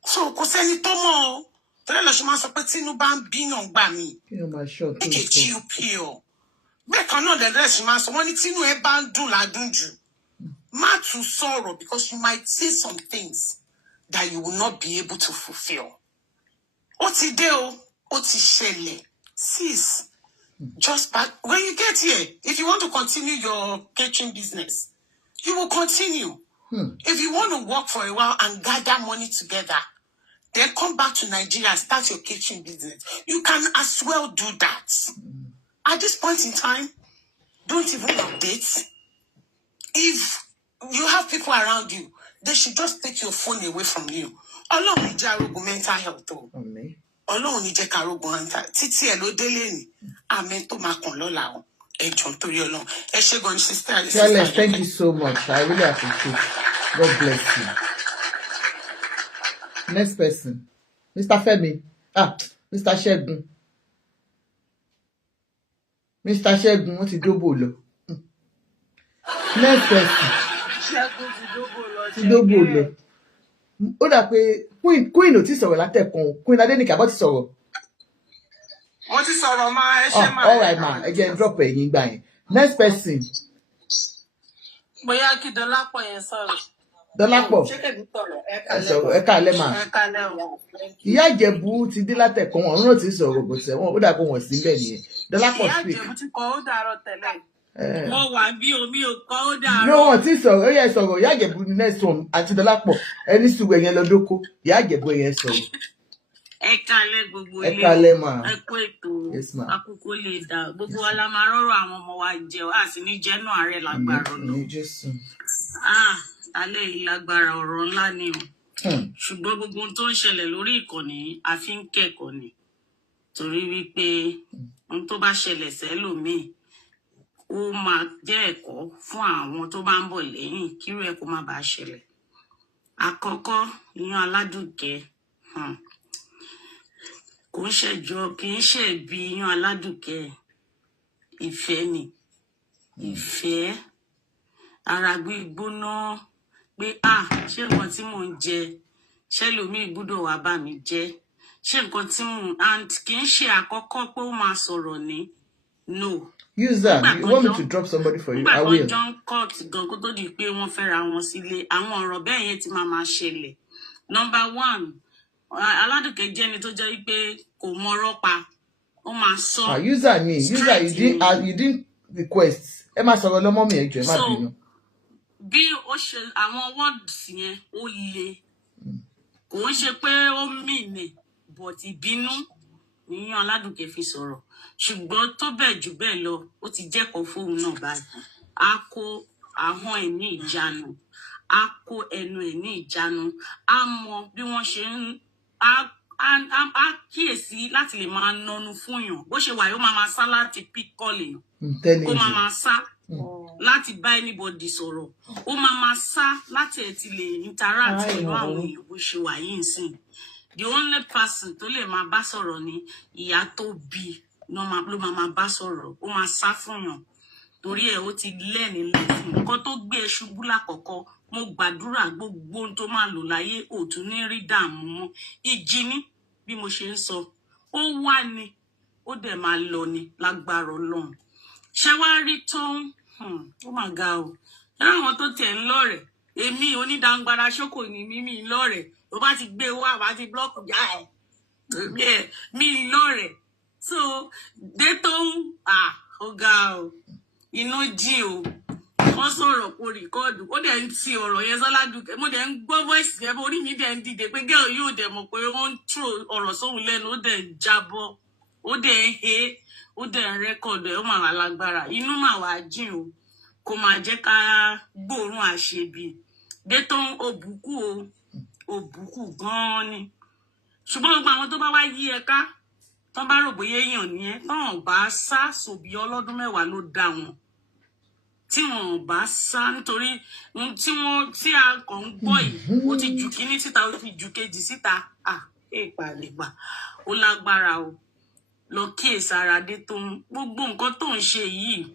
So kò sẹ́ni tó mọ̀ ọ́. Tọ́lá lọ ṣe máa sọ pé tínú bá ń bíyàn gbà mí. Make a chill pill. Bẹ́ẹ̀ kan náà lẹ́dẹ̀ẹ́ sì máa sọ, wọ́n ní tínú ẹ bá ń dùn ládùn jù. Má tún sọ̀rọ̀, because you might say some things that you will not be able to fulfill. Ó ti dé o, ó ti ṣẹlẹ̀. Sis, just back when you get here, if you want to continue your catering business, you will continue. If you want to work for a while and gather money together, then come back to Nigeria and start your catering business. You can as well do that. At this point in time, don't even update. If you have people around you, they should just take your phone away from you. Ọlọ́run ní jẹ́ arógun mental health o. Ọlọ́run ní jẹ́ ká arógun mental. Títí ẹ̀ ló délé ni. Àmín tó máa kàn lọ́la o. Ẹ jọ̀ọ́ nítorí Ọlọ́run. Ẹ ṣé gan-an, sister. Charles, thank you so much. I really appreciate it. God bless you. Next person. Mr. Femi. Mr. Ṣẹ́gun. Mr. Ṣẹ́gun, wọ́n ti dóbò lọ. Next person. Ti dóbò lọ. Ó dà pé Queen ò tí sọ̀rọ̀ látẹ̀kùn. Queen Adéníkè àbọ̀ ti sọ̀rọ̀. Wọ́n ti sọ̀rọ̀ máa ẹ ṣe máa. All right ma, ẹ jẹ́ n drop ẹ̀yìn gbà yẹn. Next person. Bóyá kí Dọlápọ̀ yẹn sọ̀rọ̀. Dọlápọ̀. Ẹ káalẹ́ ma. Ìyá Ìjẹ̀bú ti dé látẹ̀kùn, wọn náà ti sọ̀rọ̀ bó ṣe wọn, ó dà pé wọ́n sí bẹ́ẹ̀ nìyẹn. Dọlápọ̀ speak. Ìyá Ìjẹ̀bú ti kọ́ ó dàárọ̀ tẹ́lẹ̀. Mo wà bí omi ò kọ́ ó dàárọ̀. No, wọ́n ti sọ̀rọ̀, ó yẹ sọ̀rọ̀. Ìyá Ìjẹ̀bú ni next one àti Dọlápọ̀. Ẹni sùgbọ́ yẹn lọ dóko. Ìyá Ìjẹ̀bú yẹn sọ̀rọ̀. Ẹ káalẹ́ gbogbo ilé. Ẹ káalẹ́ ma. Ẹ kú ètò. Àkókò lè dà. Gbogbo wa la máa rọ́rọ̀ àwọn ọmọ wa jẹ ọ́, àti ní jẹ́nu ààrẹ lágbára ọ̀nà. Alẹ́ yìí lágbára ọ̀rọ̀ ńlá ni o. Ṣùgbọ́n gbogbo ohun tó ń ṣẹlẹ̀ lórí ìkànnì a fi ń kẹ́kọ̀ọ́ ni. Torí wípé ohun tó bá ṣẹlẹ̀ sẹ́lòmíì, ó máa jẹ́ ẹ̀kọ́ fún àwọn tó bá ń bọ̀ lẹ́yìn kírú ẹ̀ kó má bàa ṣẹlẹ̀. Àkọ́kọ́, Iyanaladuke. Kò ń ṣẹjọ́, kì í ṣe bí Iyanaladuke. Ìfẹ́ ni. Ìfẹ́. Ara gbígbóná pé ṣé nǹkan tí mò ń jẹ, ṣé lómi gbọ́dọ̀ wá bá mi jẹ, ṣé nǹkan tí and kì í ṣe àkọ́kọ́ pé ó máa sọ̀rọ̀ ní No. Use that. You want me to drop somebody for you? I will. John Court gan kó tó di pé wọ́n fẹ́ra wọn sílé. Àwọn ọ̀rọ̀ bẹ́ẹ̀ yẹn ti máa ṣẹlẹ̀. Number 1, Aladuke jẹ́ ẹni tó jẹ́ pé kò mọ̀rọ̀ pa. Ó máa sọ. User ni. User you didn't request. Ẹ má sọ̀rọ̀ lọ́mọ mi ẹjọ́, ẹ má bínú. Bí ó ṣe àwọn words yẹn ó le. Kò ń ṣe pé ó mìíní, but ìbínú ni Aladuke fi sọ̀rọ̀. Ṣùgbọ́n tó bẹ́ẹ̀ jù bẹ́ẹ̀ lọ, ó ti jẹ́kọ̀ọ́ fóun náà báyìí. A kó ahọ́n ẹ̀ ní ìjánu. A kó ẹnu ẹ̀ ní ìjánu. A mọ bí wọ́n ṣe ń a kíyèsí láti lè máa nọnu fún yàn. Bó ṣe wà yóò máa sá láti pick calling. Ó máa sá láti bá anybody sọ̀rọ̀. Ó máa sá láti ẹ̀ ti lè interact pẹ̀lú àwọn èèyàn bó ṣe wà yìí nsìn. The only person tó lè máa bá sọ̀rọ̀ ni ìyá tó bí ló máa bá sọ̀rọ̀. Ó máa sá fún yàn. Torí ẹ̀ ó ti lẹ́ni lẹ́sìn. Nǹkan tó gbé e ṣubú lákọ̀ọ́kọ́, mo gbàdúrà gbogbo ohun tó máa lò láyé ò tún ní rí dààmú mọ́. Ìjì ni bí mo ṣe ń sọ. Ó wà ní, ó dẹ̀ máa lọ ni lágbára Ọlọ́run. Ṣé wàá rí tán? Ó mà ga o. Ṣé àwọn tó tẹ̀ ń lọ́rẹ̀? Èmi onídàngbara ṣókò ni mímí lọ́rẹ̀. Tó bá ti gbé wá, bá ti blọ́ọ̀kù já ẹ̀. Mi lọ́rẹ̀. So, dé tó ń, ó ga o. Inú jí o. Wọ́n sọ̀rọ̀ kó rìkọ́ọ̀dù. Ó dẹ̀ ń ti ọ̀rọ̀ yẹn Aladuke. Mo dẹ̀ ń gbọ́ voice yẹn, orí mi dẹ̀ ń dìde pé girl yóò dẹ̀ mọ̀ pé wọ́n ń throw ọ̀rọ̀ sóhun lẹ́nu. Ó dẹ̀ ń jábọ́. Ó dẹ̀ ń he. Ó dẹ̀ ń rẹ́kọ̀ọ̀dù ẹ̀. Ó máa wà lágbára. Inú máa wà jìn o. Kò máa jẹ́ ká gbóòórùn àṣebi. Dé tó ń òbùkù o. Òbùkù gan-an ni. Ṣùgbọ́n gbogbo àwọn tó bá wá yí ẹ ká, tán bá rò bóyá èèyàn nìyẹn, tán bá sá sòbí ọlọ́dún 10 ló dá wọn. Tí wọn bá sá nítorí tí a kàn ń gbọ́ yìí, ó ti jù kíní síta, ó ti jù kejì síta. Èèpàlèpà. Ó lágbára o. Lọ kíyèsára dé tó ń gbogbo nǹkan tó ń ṣe yìí.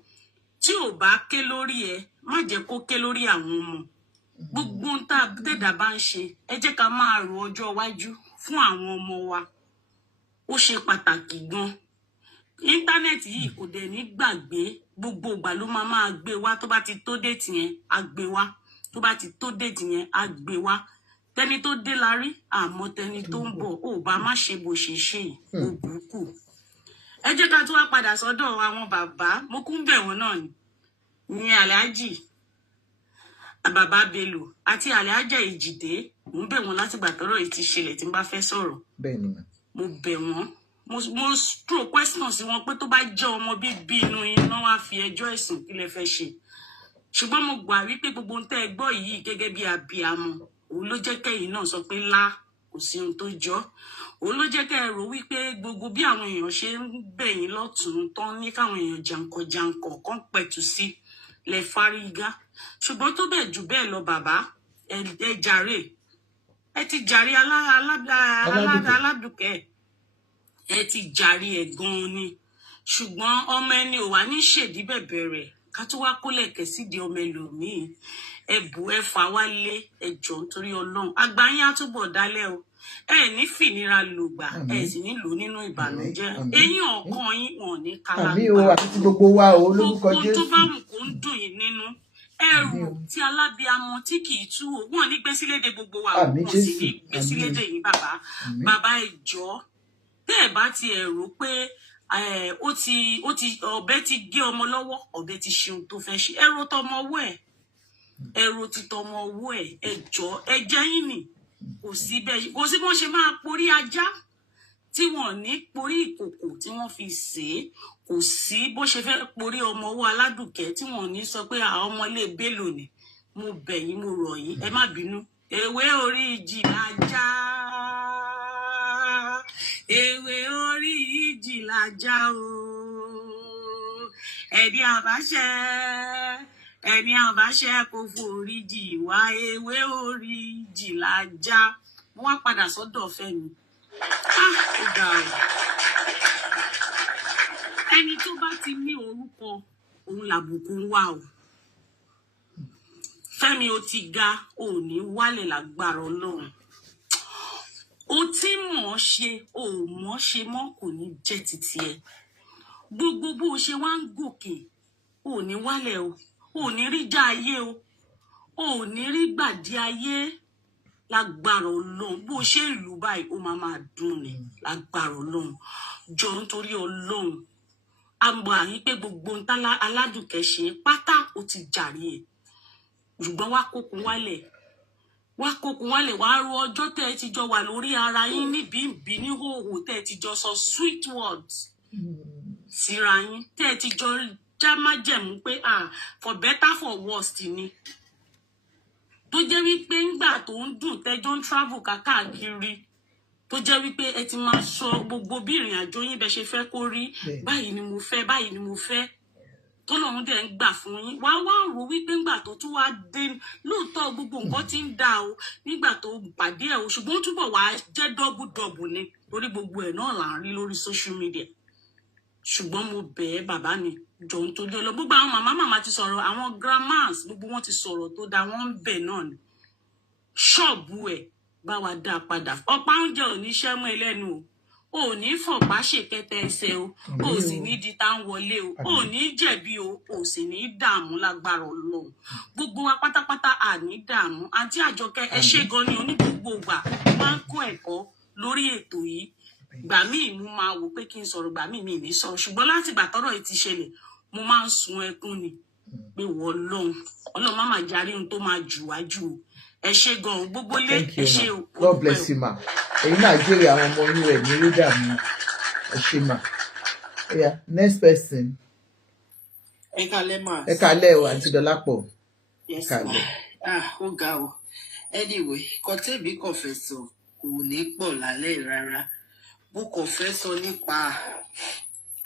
Tí ò bá ké lórí ẹ, má jẹ́ kó ké lórí àwọn ọmọ. Gbogbo ohun tá dẹ̀dà bá ń ṣe, ẹ jẹ́ ká máa rò ọjọ́ iwájú fún àwọn ọmọ wa. Ó ṣe pàtàkì gan. Íńtánẹ́ẹ̀tì yìí kò dẹ̀ ní gbàgbé. Gbogbo ìgbà ló máa gbé wá. Tó bá ti tó déètì yẹn, á gbé wá. Tó bá ti tó déètì yẹn, á gbé wá. Tẹni tó dé la rí, àmọ́ tẹni tó ń bọ̀, ó bá má ṣe bó ṣe ṣe yìí. Ó burúkú. Ẹ jẹ́ ká tún wá padà sọ́dọ̀ àwọn bàbá. Mo kún bẹ̀ wọ́n náà ni. Ní Alhaji Bàbá Bello àti Alhaja Èjìdé. Mo bẹ̀ wọ́n láti gbà tọ́rọ̀ yìí ti ṣẹlẹ̀ tí n bá fẹ́ sọ̀rọ̀. Mo bẹ̀ wọ́n. Mo throw question sí wọn pé tó bá jẹ́ ọmọ bíbí inú iná wá fi ẹjọ́ ẹ̀sùn kí lẹ fẹ́ ṣe. Ṣùgbọ́n mo gbà wípé gbogbo ohun tẹ́ ẹ gbọ́ yìí gẹ́gẹ́ bí abiyamọ, òun ló jẹ́ kẹ́yìn náà sọ pé kò sí ohun tó jọ. Òun ló jẹ́ kẹ́ ẹ rò wípé gbogbo bí àwọn èèyàn ṣe ń bẹ̀yìn lọ́tùn tán ní káwọn èèyàn jàǹkọ̀ kan pẹ̀tù sí lẹ fárígá. Ṣùgbọ́n tó bẹ̀ jù bẹ́ẹ̀ lọ bàbá, ẹ jàre. Ẹ ti jàre Aladuke. Ẹ ti jàre ẹ̀ gan-an ni. Ṣùgbọ́n ọmọ ẹni ò wá ní ṣèdí bẹ̀bẹ̀ rẹ̀ ká tó wá kólẹ̀kẹ̀ sídi ọmọ ẹlòmíì. Ẹ bù ẹ fà wálé ẹjọ́ nítorí Ọlọ́run. Àgbà yín á túbọ̀ dálẹ̀ o. Ẹ ní fìnira lògbà, ẹ sì ní lò nínú ìbànújẹ́. Eyín ọkàn yín wọn ní kálágbá. Àmì o àti gbogbo wa o lórúkọ Jésù. Gbogbo tó bá wù kó ń dùn yín nínú. Ẹrù tí alábíamọ tí kì í tú o. Wọ́n ní gbé sílédè gbogbo wa o. Wọ́n sì ní gbé sílédè yín bàbá. Bàbá ẹjọ́. Tẹ́ ẹ bá ti ẹ̀rù pé ọ̀bẹ ti gé ọmọ lọ́wọ́, ọ̀bẹ ti ṣe ohun tó fẹ́ ṣe. Ẹ̀rù tọmọ ọwọ́ ẹ̀. Ẹ̀rù ti tọmọ ọwọ́ ẹ̀. Ẹjọ́ ẹjẹ́ yín nì. Kò sí bọ́n ṣe máa porí ajá tí wọ́n ní porí ìkòkò tí wọ́n fi sè é. Kò sí bó ṣe fẹ́ porí ọmọ ọwọ́ Aladuke tí wọ́n ní sọ pé àwọn ọmọ ilé Bello ni. Mo bẹ̀ yín, mo rọ̀ yín, ẹ má bínú. Ewé orí ìjì làjá. Ewé orí ìjì làjá o. Ẹni àbáṣẹ kò forí jì wá. Ewé orí ìjì làjá. Mo wá padà sọ́dọ̀ Femi. Ó ga o. Ẹni tó bá ti ní orúkọ, òun làbùkù ń wá o. Femi ó ti ga, ò ní wálẹ̀ lágbára Ọlọ́run. Ó ti mọ̀ ṣe, ò mọ̀ ṣe mọ́ kò ní jẹ́ titi ẹ. gbogbo bó ṣe wá ń gòkè ò ní wálẹ̀ o ò ní rí já ayé o ò ní rí gbàdí ayé lágbára Ọlọ́run bó ṣe ìlú báyìí ó máa dùn ní lágbára Ọlọ́run jọ nítorí Ọlọ́run àmọ́ àyín pé gbogbo ń tálá Aládùkẹ́ ṣe pátá ó ti jàre ẹ̀ ṣùgbọ́n wá kókun wálẹ̀ wá ro ọjọ́ tẹ́ ẹ ti jọ wà lórí ara yín níbi ìbí ní hòhò tẹ́ ẹ ti jọ sọ sweet words síra yín tẹ́ ẹ ti jọ já májẹ̀mú pé for better for worse ni tó jẹ́ wípé ńgbà tó ń dùn tẹ́jọ́ ń travel káàkiri tó jẹ́ wípé ẹ ti máa sọ gbogbo bí ìrìn àjò yín bẹ ṣe fẹ́ kó rí báyìí ni mo fẹ́ tọ́lọ́run dẹ̀ ń gbà fún yín wá rò wípé ńgbà tó tún wá dé lóòótọ́ gbogbo nǹkan ti ń dà o nígbà tó pàdé ẹ̀ o ṣùgbọ́n ó túbọ̀ wá jẹ́ dọ́bùdọ́bù ni lórí gbogbo ẹ̀ náà là ń rí lórí social media ṣùgbọ́n mo bẹ̀ ẹ́ bàbá mi jọ̀ọ́ tó dé lọ gbogbo àwọn màmá ti sọ̀rọ̀ àwọn grandmas gbogbo wọn ti sọ̀rọ̀ tó dáa wọ́n ń bẹ̀ náà ni ṣọ́ọ̀bù ẹ̀ bá wa dá padà ọ̀pá oúnjẹ ò ní ṣẹ́mú ẹlẹ́nu o ò ní fọ̀pá ṣèkẹtẹ ẹsẹ̀ o ò sì ní di tá ń wọlé o ò ní jẹ̀bi o ò sì ní dààmú lágbára Ọlọ́run gbogbo wa pátápátá àní dààmú àti Àjọkẹ́ ẹ ṣé gan ni onígbogbo ìgbà máa ń kọ́ ẹ̀kọ́ lórí ètò yìí gbà míì mo máa wò pé kí n sọ̀rọ̀ gbà míì mi ní sọ ṣùgbọ́n láti ìgbà tọ́rọ̀ yìí ti ṣẹlẹ̀ mo máa ń sun ẹkún ni pé wọ́n Ọlọ́run má máa jarí ohun tó máa jù wájú o ẹ ṣé gan gbogbo lé ẹ ṣé o. God bless you ma èyí náà jèrè àwọn ọmọ yín rẹ ní rédà mi ẹ ṣé ma yeah next person. ẹ kálẹ́ mà. ẹ kálẹ́ o àǹtí Dọlápọ̀. yes ma ó ga o anyway kọtẹ́bí kò fẹ́ sọ kò ní pọ̀ lálẹ́ rárá bó kò fẹ́ sọ nípa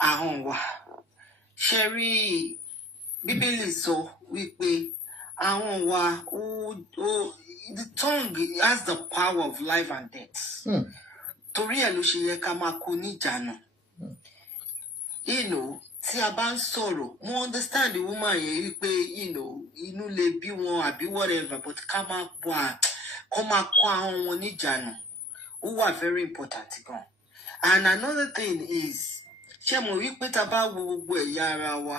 ahọ́n wa ṣe rí Bíbélì sọ wípé ahọ́n wa the tongue has the power of life and death. Torí ẹ̀ ló ṣe yẹ ká máa kó níjànú. Tí a bá ń sọ̀rọ̀, mo understand the woman yẹn wípé, inú lè bí wọn àbí whatever, but ká máa kó ahọ́n wọn níjànú. Ó wà very important gan. And another thing is, ṣé mo wípé tá a bá wo gbogbo ẹ̀yà ara wa,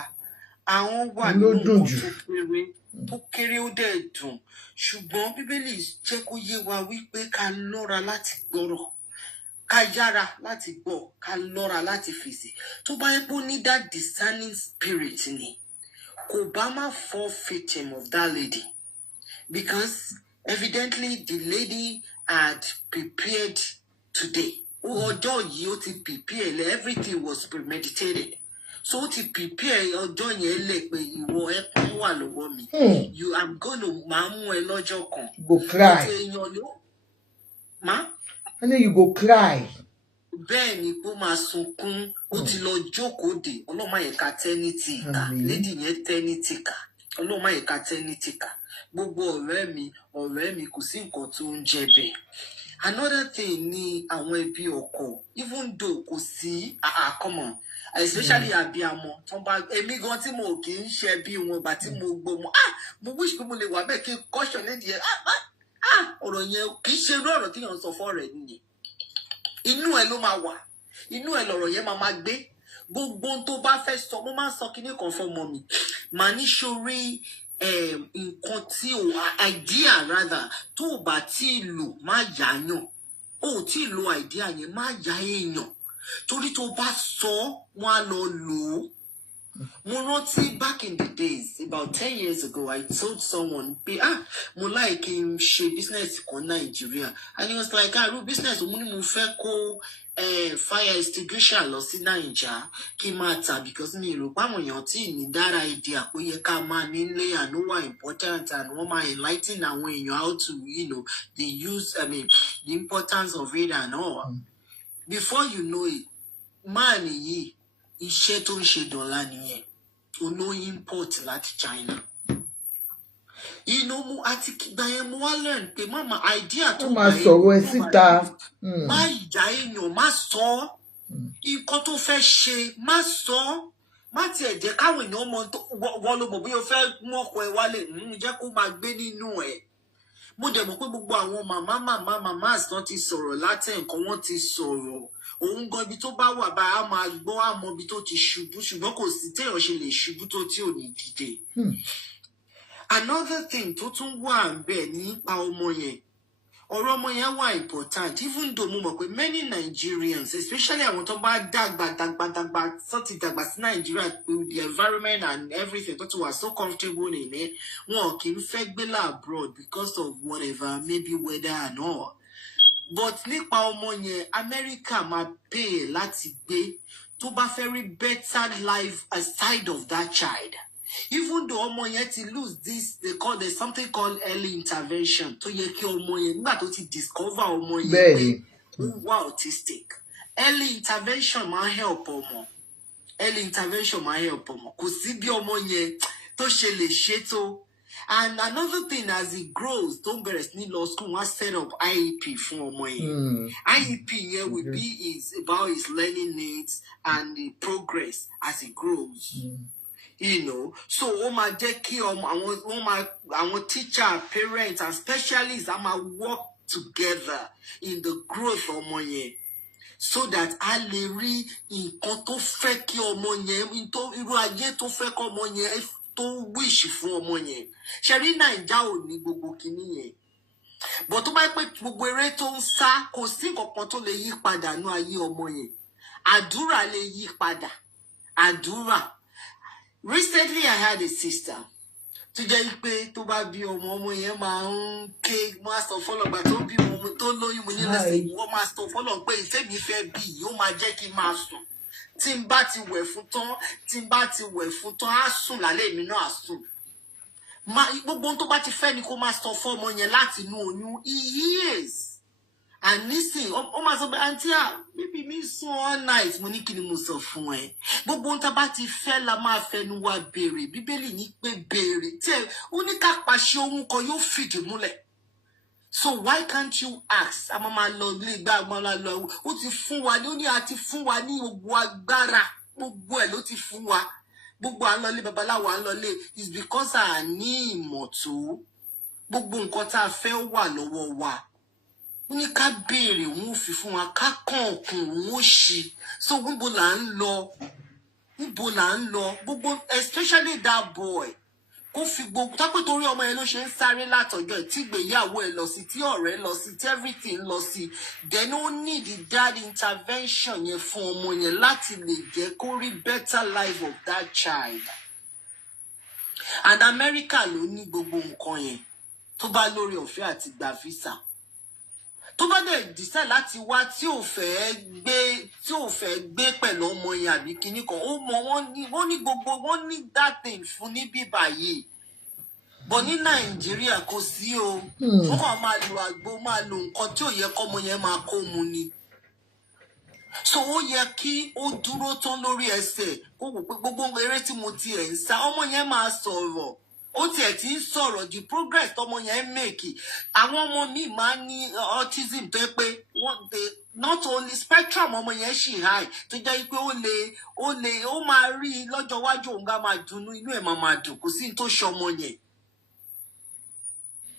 ahọ́n wà nínú nǹkan tó kéré ó dẹ̀ dùn ṣùgbọ́n Bíbélì jẹ́ kó yé wa wípé ká lọ́ra láti gbọ́rọ̀ ká yára láti gbọ́ ká lọ́ra láti fèsì tó bá yẹ kó ní that discerning spirit ni kò bá má fall victim of that lady because evidently the lady had prepared today ọjọ́ yìí ó ti prepare everything was premeditated. So to prepare ọjọ́ yẹn lè pé ìwọ ẹkún wà lọ́wọ́ mi. You am gonna máa mú ẹ lọ́jọ́ kan. Go cry. And then you go cry. Bẹ́ẹ̀ ni kó máa sunkún ó ti lọ jókòó dè ọlọ́mọ yẹn ká tẹ́nítì ká lédi yẹn tẹ́nítì ká ọlọ́mọ yẹn ká tẹ́nítì ká gbogbo ọ̀rẹ́ mi kò sí nǹkan tó ń jẹ bẹ́ẹ̀. Another thing ni àwọn ẹbí ọkọ even though kò sí come on especially abiyamọ tó bá èmi gan tí mo kì í ṣe bí wọn bá tí mo gbọ́ mo wish pé mo lè wà bẹ́ẹ̀ kí n caution lady yẹn ọ̀rọ̀ yẹn kì í ṣe irú ọ̀rọ̀ tí yàn sọ fọ́ rẹ̀ nìyẹn inú ẹ ló máa wà inú ẹ lọ̀rọ̀ yẹn máa gbé gbogbo tó bá fẹ́ sọ mo máa ń sọ kíní kan fún ọmọ mi màá ní sórí nǹkan tí idea rather tó o bá tí ì lò má yáyàn o ò tí ì lo idea yẹn má yá èèyàn torí tó bá sọ wọn á lọ lò ó. Mo rántí back in the days about 10 years ago I told someone pé mo like n ṣe business kan Nigeria and he was like business mo ní mo fẹ́ kó fire extinguisher lọ sí Naija kí n máa tà because mi rò páwọn èèyàn tí ní dára èdè àpòyẹ ká máa nílé and ó wà important and wọ́n máa enlighten àwọn èèyàn how to they use the importance of it and all. Before you know it man yìí iṣẹ́ tó ń ṣe dọ́là nìyẹn olóyún import láti China. Mo àti ìgbà yẹn mo wá learn pé mama idea tó máa sọ̀rọ̀ ẹ síta. Má ìjà èèyàn má sọ nǹkan tó fẹ́ ṣe má sọ má tiẹ̀ jẹ́ káwọn èèyàn mọ wọ́n ló mọ̀ bí o fẹ́ mú ọkọ̀ ẹ wálé jẹ́ kó máa gbé nínú ẹ̀. Mo dẹ̀ mọ̀ pé gbogbo àwọn màmá àsán ti sọ̀rọ̀ láti nǹkan wọ́n ti sọ̀rọ̀ òun gan ibi tó bá wà bá a máa gbọ́ àmọ́ ibi tó ti ṣubú ṣùgbọ́n kò sí téèyàn ṣe lè ṣubú tó tí ò ní dìde. Another thing tó tún wà bẹ́ẹ̀ nípa ọmọ yẹn ọ̀rọ̀ ọmọ yẹn wà important even though mo mọ̀ pé many Nigerians especially àwọn tó bá dàgbà tó ti dàgbà sí Nigeria with the environment and everything tó ti wà so comfortable in it wọn kì í fẹ́ gbé abroad because of whatever maybe weather and all but nípa ọmọ yẹn America máa pay láti gbé tó bá fẹ́ rí better life aside of that child. Even though ọmọ yẹn ti lose this there's something called early intervention tó yẹ kí ọmọ yẹn nígbà tó ti discover ọmọ yẹn pé ó wà autistic early intervention máa help ọmọ kò sí bí ọmọ yẹn tó ṣe lè ṣètò. And another thing as he grows tó ń bẹ̀rẹ̀ sí ní lọ school wọ́n set up IEP fún ọmọ yẹn. IEP yẹn will be about his learning needs and the progress as he grows. You know, so ó máa jẹ́ kí àwọn teacher, parents and specialists á máa work together in the growth ọmọ yẹn so that a lè rí nǹkan tó fẹ́ kí ọmọ yẹn irú ayé tó fẹ́ kí ọmọ yẹn tó wish fún ọmọ yẹn. Ṣé rí Naija ò ní gbogbo kinní yẹn but tó bá pé gbogbo eré tó ń sá kò sí nǹkan kan tó lè yí padà ní ayé ọmọ yẹn. Àdúrà lè yí padà àdúrà. Recently, I had a sister. To jẹ́ pé tó bá bí ọmọ yẹn máa ń ké máa sọ fọ́lọ́gbà tó bí ọmọ tó lóyún mo ní lẹ́sìn wọ́n máa sọ fọ́lọ́ pé ìfẹ́ mi fẹ́ bí yóò máa jẹ́ kí n máa sùn. Tí n bá ti wẹ̀ fún tán á sùn lálẹ́ mi náà á sùn. Gbogbo ohun tó bá ti fẹ́ ni kó máa sọ fún ọmọ yẹn láti inú oyún. He hears. And nísìn ó máa sọ pé àǹtí bíbí mi sùn all night mo ní kí ni mo sọ fún ẹ gbogbo ohun tá bá ti fẹ́ la máa fẹnu wa béèrè bíbélì ní pé béèrè tí ẹ ó ní ká pàṣẹ ohun kan yóò fìdí múlẹ̀ so why can't you ask a máa lọ ilé ìgbà àgbọn lọ ó ti fún wa ní ó ní àti fún wa ní gbogbo agbára gbogbo ẹ̀ ló ti fún wa gbogbo à ń lọlé babaláwo à ń lọlé is because a ní ìmọ̀ tó gbogbo nǹkan tá a fẹ́ wà lọ́wọ́ wa. Ní ká béèrè wọn fi fún wa ká kọ̀ọ̀kan wọn ṣe so níbo là ń lọ gbogbo especially that boy kó fi gbogbo tápẹ́ torí ọmọ yẹn ló ṣe ń sáré látọjọ́ ẹ̀ tí ìgbéyàwó ẹ̀ lọ sí tí ọ̀rẹ́ lọ sí tí everything lọ sí then ó need the dad intervention yẹn fún ọmọ yẹn láti lè jẹ́ kó rí better life of that child. And America ló ní gbogbo nǹkan yẹn tó bá lórí ọ̀fẹ́ àti gba visa. Tó bá dẹ̀ decide láti wá tí ò fẹ́ gbé pẹ̀lú ọmọ yẹn àbí kinní kan ó mọ wọ́n ní gbogbo wọ́n ní that thing fún ní bíbá yìí but ní Nàìjíríà kò sí o wọ́n kàn máa lo àgbo máa lo nǹkan tí ò yẹ kọ́mọ yẹn máa kó mu ni so ó yẹ kí ó dúró tán lórí ẹsẹ̀ kó wò pé gbogbo eré tí mo ti ẹ̀ ń sá ọmọ yẹn máa sọ̀rọ̀ ó tiẹ̀ ti ń sọ̀rọ̀ the progress tọmọ yẹn make àwọn ọmọ míì máa ń ní autism tó yẹ pé not only spectrum ọmọ yẹn ṣì high tó jẹ́ pé ó máa rí lọ́jọ́ iwájú òun gá máa dunnú inú ẹ̀ máa dùn kò sí ní tó ṣọmọ yẹn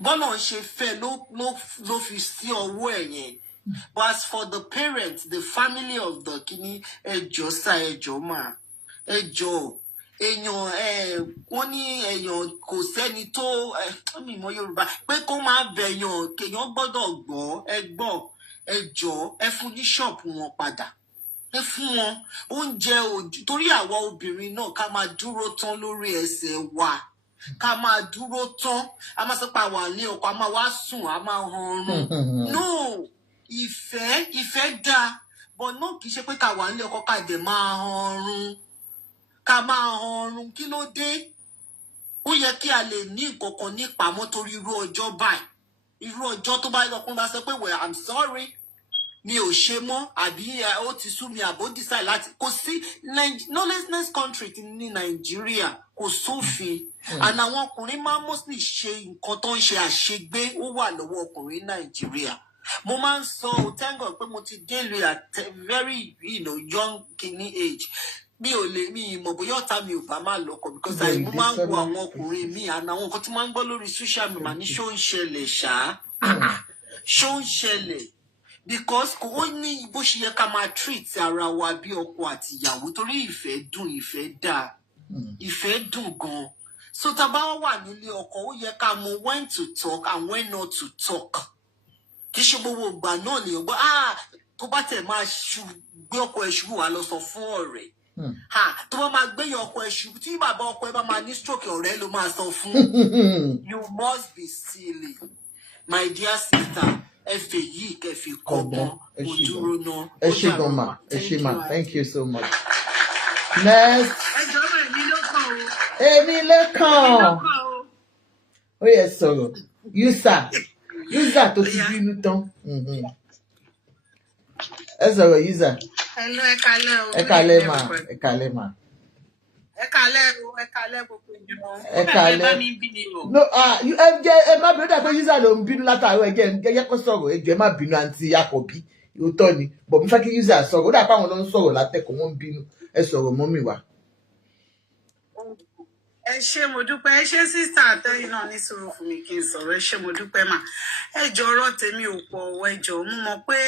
bọ́lá ń ṣe fẹ́ ló fi sí ọwọ́ ẹ̀ yẹn but as for the parents the family of the kini ẹjọ́ sá ẹjọ́ mà ẹjọ́ èèyàn wọ́n ní èèyàn kò sẹ́ni tó mímọ̀ Yorùbá pé kó máa bẹ̀yàn kéèyàn gbọ́dọ̀ ẹjọ́ ẹ fún ní ṣọ́ọ̀pù wọn padà ẹ fún wọn oúnjẹ òjò torí àwa obìnrin náà ká máa dúró tán lórí ẹsẹ̀ wa ká máa dúró tán a máa sọ pé àwọn àlè ọkọ a máa wá sùn a máa hanrun no ìfẹ́ dáa but náà kì í ṣe pé ká wà nílé ọkọ ká dẹ̀ ká máa hanrun kí ló dé ó yẹ kí a lè ní ìkọ̀kan ní ìpamọ́ torí irú ọjọ́ báyìí irú ọjọ́ tó bá lọ́kùnrin bá sọ pé well I'm sorry mi ò ṣe mọ́ àbí ó ti sú mi àbó decide láti kò sí lawlessness country ní Nàìjíríà kò sófin and àwọn ọkùnrin máa mostly ṣe nǹkan tó ń ṣe àṣegbé ó wà lọ́wọ́ ọkùnrin Nàìjíríà mo máa ń sọ òtẹ́ngàn pé mo ti délé at a very young kidney age mi ò lè mi ìmọ̀ bóyá ọ̀tá mi ò bá máa lọ́kọ̀ because mo máa ń wo àwọn ọkùnrin mi àná àwọn nǹkan tí máa ń gbọ́ lórí social media ní ṣó ń ṣẹlẹ̀ ṣó ń ṣẹlẹ̀ because kò ní bó ṣe yẹ ká máa treat ara wa bí ọkọ àti ìyàwó torí ìfẹ́ dùn ìfẹ́ dáa ìfẹ́ dùn gan. So tá bá wà nílé ọkọ ó yẹ ká mọ̀ when to talk and when not to talk. Kì í ṣe gbogbo ìgbà náà ni ọgbọ́n tó bá tẹ̀ máa gbé ọkọ ẹ̀ ṣubú wa lọ sọ fún ọ̀rẹ́. Tó bá máa gbéyàn ọkọ ẹ̀ ṣubú tí bàbá ọkọ ẹ̀ bá máa ní stroke ọ̀rẹ́ ló máa sọ fún. You must be silly. My dear sister, ẹfẹ yìí kẹfì kọ́gbọ́n ojúró náà. Ẹ ṣé gan ma, ẹ ṣé ma, thank you so much. Next. Ẹjọ́ rẹ̀ mi ló kàn o. Èmi ló kàn. Ó yẹ sọ̀rọ̀. User tó ti bínú tán. Ẹ sọ̀rọ̀ user. Hello, ẹ kálẹ́ o. Ẹ kálẹ́ ma, ẹ kálẹ́ ma. Ẹ kálẹ́ o, ẹ kálẹ́ gbogbo ìjọba. Ẹ kálẹ́. No, ẹ má bínú dàgbé user ló ń bínú látàárọ̀ ẹ̀jẹ̀ kó sọ̀rọ̀ ẹ̀jẹ̀ má bínú àǹtí Akọ̀bí. Òótọ́ ni, bọ̀ mo fẹ́ kí user sọ̀rọ̀. Ó dà pé àwọn ló ń sọ̀rọ̀ látẹ̀kọ̀ wọ́n ń bínú. Ẹ sọ̀rọ̀ mọ́ mi wá. Ẹ ṣé mo dúpẹ́, ẹ ṣé sísá àtẹ́yìn náà ní sùúrù fún mi kí n sọ̀rọ̀, ẹ ṣé mo dúpẹ́ mà. Ẹ jọ̀ọ́ ọ̀rọ̀ tèmi ò pọ̀ ẹ jọ̀ọ́ mo mọ̀ pé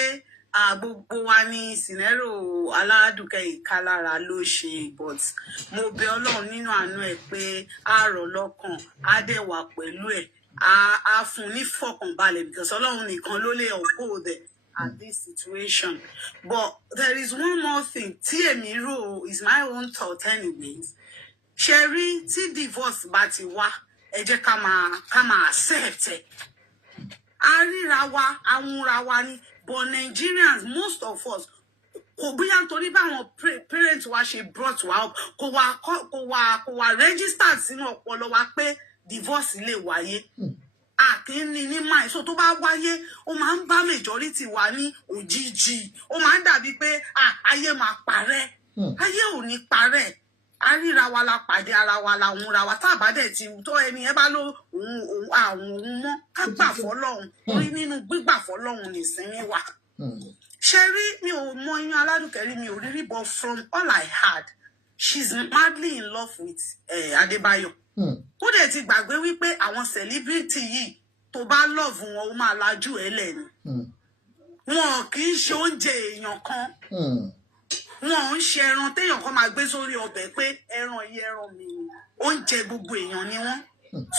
gbogbo wa ní Sinero Aladuke ìkalára ló ṣe but mo bẹ̀ Ọlọ́run nínú àánú ẹ̀ pé a rọ̀ lọ́kàn á dẹ̀ wà pẹ̀lú ẹ̀ á fún ní fọkànbalẹ̀ because Ọlọ́run nìkan ló lè uphold ẹ̀ at this situation. But there is one more thing tí èmi rò is my own thought anyways. Ṣẹ̀rí tí divorce bá ti wá ẹ jẹ́ ká máa accept ẹ̀. A ríra wa àwùnra wa ni but Nigerians most of us kò bóyá nítorí báwọn parents wa ṣe brought wa up kò wá registered sínú ọpọlọ wa pé divorce lè wáyé. Àkíní ní máa so tó bá wáyé ó máa ń bá majority wa ní òjijì ó máa ń dàbí pé ayé máa parẹ́ ayé ò ní parẹ́. A ríra wa la pàdé ara wa la òun ra wa tá a bá dẹ̀ ti tó ẹni ẹ bá ló òun mọ́ ká gbà fọlọ́hun torí nínú gbígbà fọlọ́hun nìsinmi wà. Ṣé rí mi ò mọ Iyanaladuke rí mi ò rí but from all I heard she's madly in love with Adebayo. Ó dẹ̀ ti gbàgbé wípé àwọn celebrity yìí tó bá love wọn ó máa lajú ẹ lẹ́nu. Wọn kì í ṣe oúnjẹ èèyàn kan. Wọn ń ṣe ẹran téèyàn kan máa gbé sórí ọbẹ̀ pé ẹran yìí ẹran mi ni oúnjẹ gbogbo èèyàn ni wọ́n.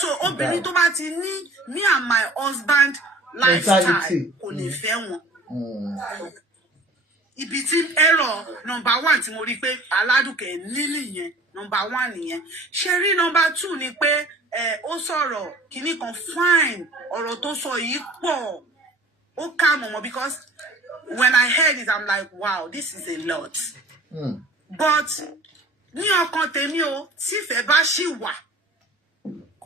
So obìnrin tó bá ti ní me and my husband lifestyle kò lè fẹ́ wọn. Ibi tí error number 1 tí mo rí pé Aladuke ní nìyẹn number 1 nìyẹn. Ṣé rí number 2 ni pé ó sọ̀rọ̀ kìíní kan fine ọ̀rọ̀ tó sọ yìí pọ̀ ó ká mọ̀mọ́ because when I heard it, I'm like, wow, this is a lot. But ní ọkàn tèmi o, tí ìfẹ́ bá ṣì wà,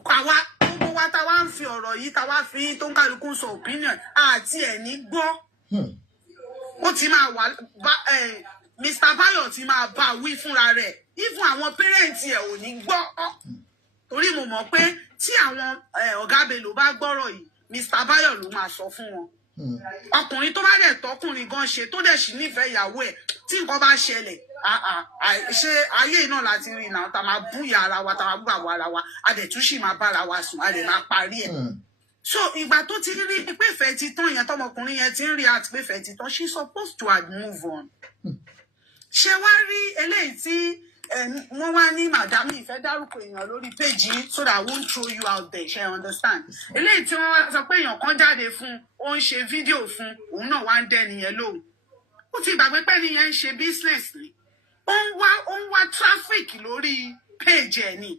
àwa gbogbo wa tá wá ń fi ọ̀rọ̀ yìí tá wá fi tó ń kálukú sọ opinion àti ẹ̀ ní gbọ́. Ó ti máa wà Mr. Bayo ti máa bá wí fúnra rẹ̀. Even àwọn parents ẹ̀ ò ní gbọ́. Torí mo mọ̀ pé tí àwọn ọ̀gá Bello bá gbọ́rọ̀ yìí, Mr. Bayo ló máa sọ fún wọn. Ọkùnrin tó bá dẹ̀ tọkùnrin gan ṣe tó dẹ̀ sì nífẹ̀ẹ́ ìyàwó ẹ̀ tí nǹkan bá ṣẹlẹ̀ ṣe ayé náà láti rí náà tá máa búyà ara wa tá máa bú àwọ̀ ara wa a dẹ̀ tún sì máa bára wa sùn a dẹ̀ máa parí ẹ̀. So ìgbà tó ti rí pé ìfẹ́ ti tán yẹn tọmọkùnrin yẹn ti ń rí àti pé ìfẹ́ ti tán she supposed to have move on. Ṣé wá rí eléyìí tí wọ́n wá ní màdámì ìfẹ́ dárúkọ èèyàn lórí péjì so that I won't throw you out there ṣe understand. Eléyìí tí wọ́n wá sọ pé èèyàn kan jáde fún ó ń ṣe fídíò fún òun náà wá ń dẹ́ nìyẹn lóhùn. Ó ti gbàgbé pé nìyẹn ń ṣe business ni ó ń wá traffic lórí péjì ẹ̀ ni.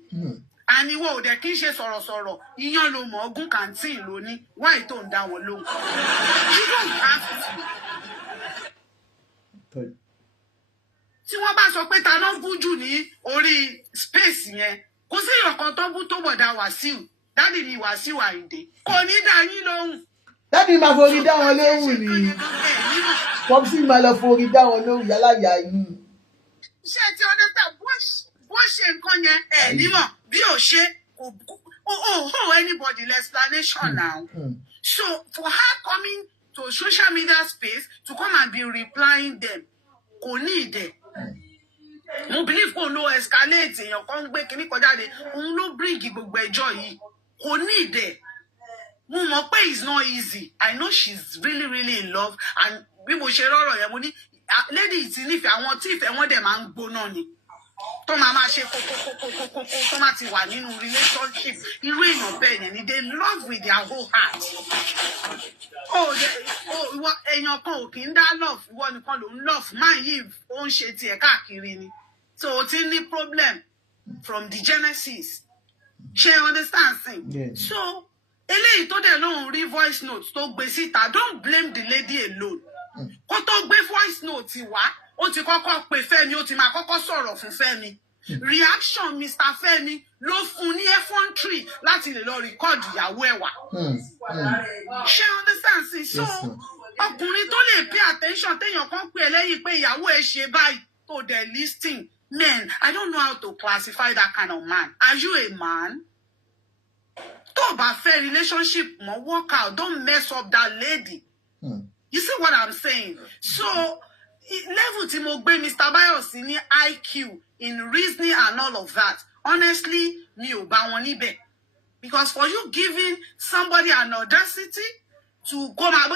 Àníwọ̀ ò dẹ̀ kí ń ṣe sọ̀rọ̀sọ̀rọ̀ iyán ló mọ̀ ọgún kàǹtìn ló ní wáì tó ń dá wọn lóhùn. You don't have to. Tí wọ́n bá sọ pé ta ló bú jù ní orí space yẹn kò sí ìyọ̀kan tó bú tó bọ̀dá Wàsíù dádì ni Wàsíù Àyìndé kò ní dá yín lóhùn. Dádì máa forí dá wọn lóhùn ni pọ́psì máa lọ forí dá wọn lóhùn yálà yà yín. Ṣé ti ọdún tà bó ṣe nǹkan yẹn nímọ̀ bí ò ṣe kò anybody explanation now. So for her coming to social media space to come and be replying them kò ní ìdẹ. Mo believe kò ló escalate èèyàn kan gbé kíní kọjá de òun ló bring gbogbo ẹjọ́ yìí kò ní ìdẹ. mo mọ̀ pé it's not easy. I know she's really, really in love. And bí mo ṣe rọ́rọ̀ yẹn mo ní lady ti nífẹ̀ẹ́ àwọn tí ìfẹ́ wọn dẹ̀ máa ń gbóná ni. Tó máa ṣe kókókókókókó tó máa ti wà nínú relationship. Irú èèyàn bẹ́ẹ̀ yẹn ni they love with their whole heart. Ìwọ èèyàn kan ò kì í dá love, ìwọ nìkan ló ń love. Máa yìí ó ń ṣe tiẹ̀ káàkiri ni. So o ti ní problem from the genesis. She understands thing. Yeah. So eléyìí tó dẹ̀ lóhùn rí voice note tó gbé síta, don't blame the lady alone. Kó tó gbé voice note wá, ó ti kọ́kọ́ pe Femi, ó ti máa kọ́kọ́ sọ̀rọ̀ fún Femi. Reaction Mr. Femi ló fún ní effrontery láti lè lọ record ìyàwó ẹ̀ wá. She understands thing. So ọkùnrin tó lè pay attention téèyàn kan pè lẹ́yìn pé ìyàwó ẹ̀ ṣe báyìí tó dẹ̀ listing. Men, I don't know how to classify that kind of man. Are you a man? Tó bá fẹ́ relationship mọ́, work out. Don't mess up that lady. You see what I'm saying? So, level tí mo gbé Mr. Bayo sí ní IQ, in reasoning and all of that. Honestly, mi ò bá wọn níbẹ̀. Because for you giving somebody an audacity to come out,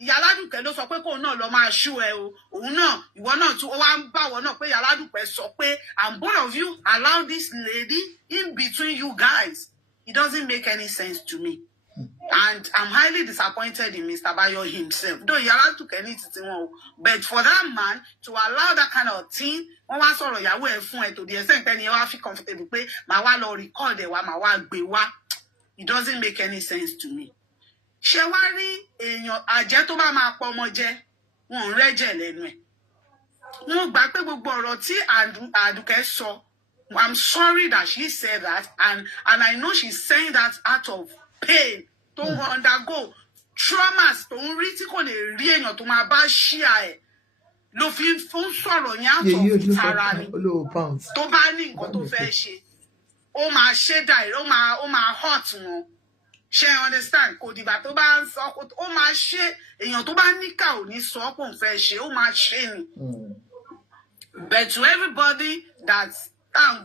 Iyanaladuke ló sọ pé kó náà lọ máa ṣú ẹ o. Òun náà, ìwọ náà tún ó wá ń bá wọn náà pé Iyanaladuke sọ pé and both of you allow this lady in between you guys. It doesn't make any sense to me. And I'm highly disappointed in Mr. Bayo himself. Though Iyanaladuke needs to know, but for that man to allow that kind of thing, wọ́n wá sọ̀rọ̀ ìyàwó ẹ̀ fún ẹ to the extent that you feel comfortable pé màá wá lọ record ẹ̀ wá, màá wá gbé wá. It doesn't make any sense to me. Ṣé wá rí èèyàn àjẹ́ tó bá máa pọ̀ ọmọ jẹ, wọn ò rẹ́jẹ̀ lẹ́nu ẹ̀. Wọ́n gbà pé gbogbo ọ̀rọ̀ tí Àdùkẹ́ sọ, I'm sorry that she said that, and I know she's saying that out of pain. Don't undergo traumas. Don't rí tí kò lè rí èèyàn tó máa bá ṣíà ẹ̀. Ló fi fún sọ̀rọ̀ yẹn out of tara ni. Tó bá ní nǹkan tó fẹ́ ṣe, ó máa ṣe dàí, ó máa hurt wọn. Ṣé understand? Kò dìgbà tó bá ń sọ, ó máa ṣe. Èèyàn tó bá níkà ò ní sọ pé òun fẹ́ ṣe, ó máa ṣe ni. But to everybody that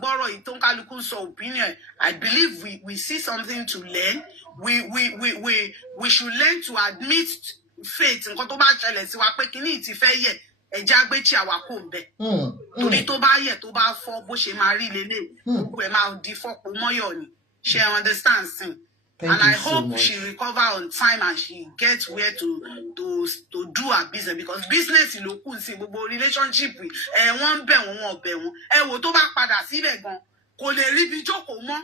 borrow it, opinion, I believe we see something to learn. We should learn to admit faith. Nǹkan tó bá ṣẹlẹ̀ sí wa pé kíní ti fẹ́ yẹ ẹja gbé tí àwa kò ń bẹ. Torí tó bá yẹ tó bá fọ́ bó ṣe máa rí lélẹ̀, gbogbo ẹ̀ máa di fọ́pọ̀ mọ́yọ̀ ni. She understands thing. And I hope she recover on time and she gets where to do her business, because business ló kù sí gbogbo relationship wọ́n bẹ̀ wọ́n bẹ̀ wọ́n wò tó bá padà síbẹ̀ gan kò lè rí bí jókòó mọ́.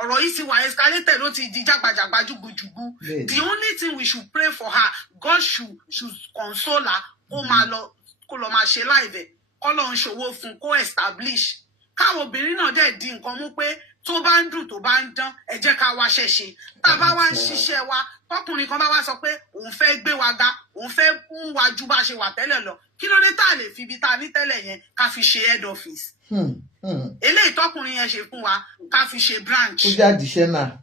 Ọ̀rọ̀ yìí sì wà escalated ló ti di jágbajàgba jùgbùjùgbù. The only thing we should pray for her, God should console her, kó lọ máa ṣe láìvẹ̀, kó lọ ń ṣòwò fún, kó establish. Káwọn obìnrin náà dẹ̀ di nǹkan mú pé tó bá ń dùn tó bá ń dán ẹ jẹ́ ká wá ṣẹ̀ṣe. Tá bá wá ń ṣiṣẹ́ wa, tọkùnrin kan bá wá sọ pé òun fẹ́ gbé wa ga, òun fẹ́ mú wa ju bá ṣe wà tẹ́lẹ̀ lọ, kí ló dé tá lè fi ibi tá ní tẹ́lẹ̀ yẹn ká fi ṣe head office. Eléyìí tọkùnrin yẹn ṣe fún wa ká fi ṣe branch. Ó jáde iṣẹ́ náà.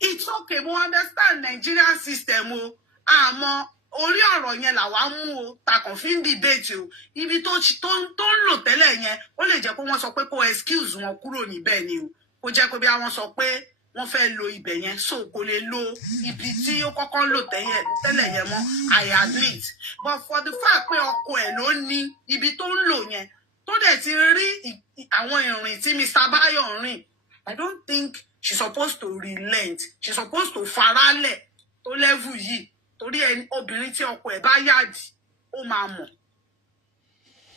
It's okay, mo understand Nigerian system o. Àmọ́ orí ọ̀rọ̀ yẹn làwa mú o, ta kàn fi ń debate o. Ibi tó ń lò tẹ́lẹ̀ yẹn, ó lè jẹ́ pé wọ́n sọ pé kó excuse wọn kúrò níbẹ̀ ni o. Kó jẹ́ pé bí wọ́n sọ pé wọ́n fẹ́ lo ibẹ̀ yẹn, so kò lè lo ibi tí ó kọ́kọ́ lò tẹ́lẹ̀ yẹn mọ́, I admit. But for the fact pé ọkọ ẹ̀ ló ní ibi tó ń lò yẹn, tó dẹ̀ ti rí àwọn ìrìn tí Mr. Bayo rìn, I don't think she's supposed to relent. She's supposed to faralẹ̀ tó level yìí. Torí obìnrin tí ọkọ ẹ̀ bá yàdì, ó máa mọ̀.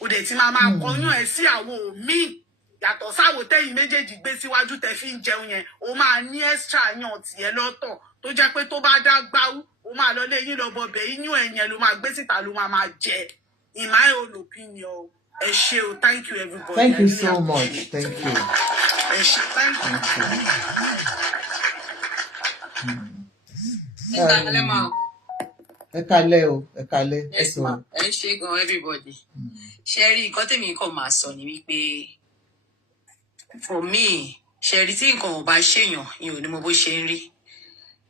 Ó dẹ̀ ti máa kọyún ẹ̀ sí àwo míì. Yàtọ̀ sáwo tẹ́yìn méjèèjì gbé síwájú tẹ́ fi ń jẹun yẹn, ó máa ní extra yan tiẹ̀ lọ́tọ̀. Tó jẹ́ pé tó bá dá gbáwú, ó máa lọ lé yín lọ bọbẹ̀, inú ẹ̀yẹn ló máa gbé síta ló máa jẹ. In my own opinion, ẹ ṣé o, thank you everybody. Thank you so much. Thank you. Ẹ ṣé, thank you. Ẹ kálẹ́ o, ẹ kálẹ́. Yes ma, ẹ ṣé gan everybody. Ṣé rí nǹkan tèmi kàn máa sọ ni wípé for me, ṣé rí tí nǹkan ò bá ṣèyàn, ìyẹn ò ní mo bó ṣe ń rí.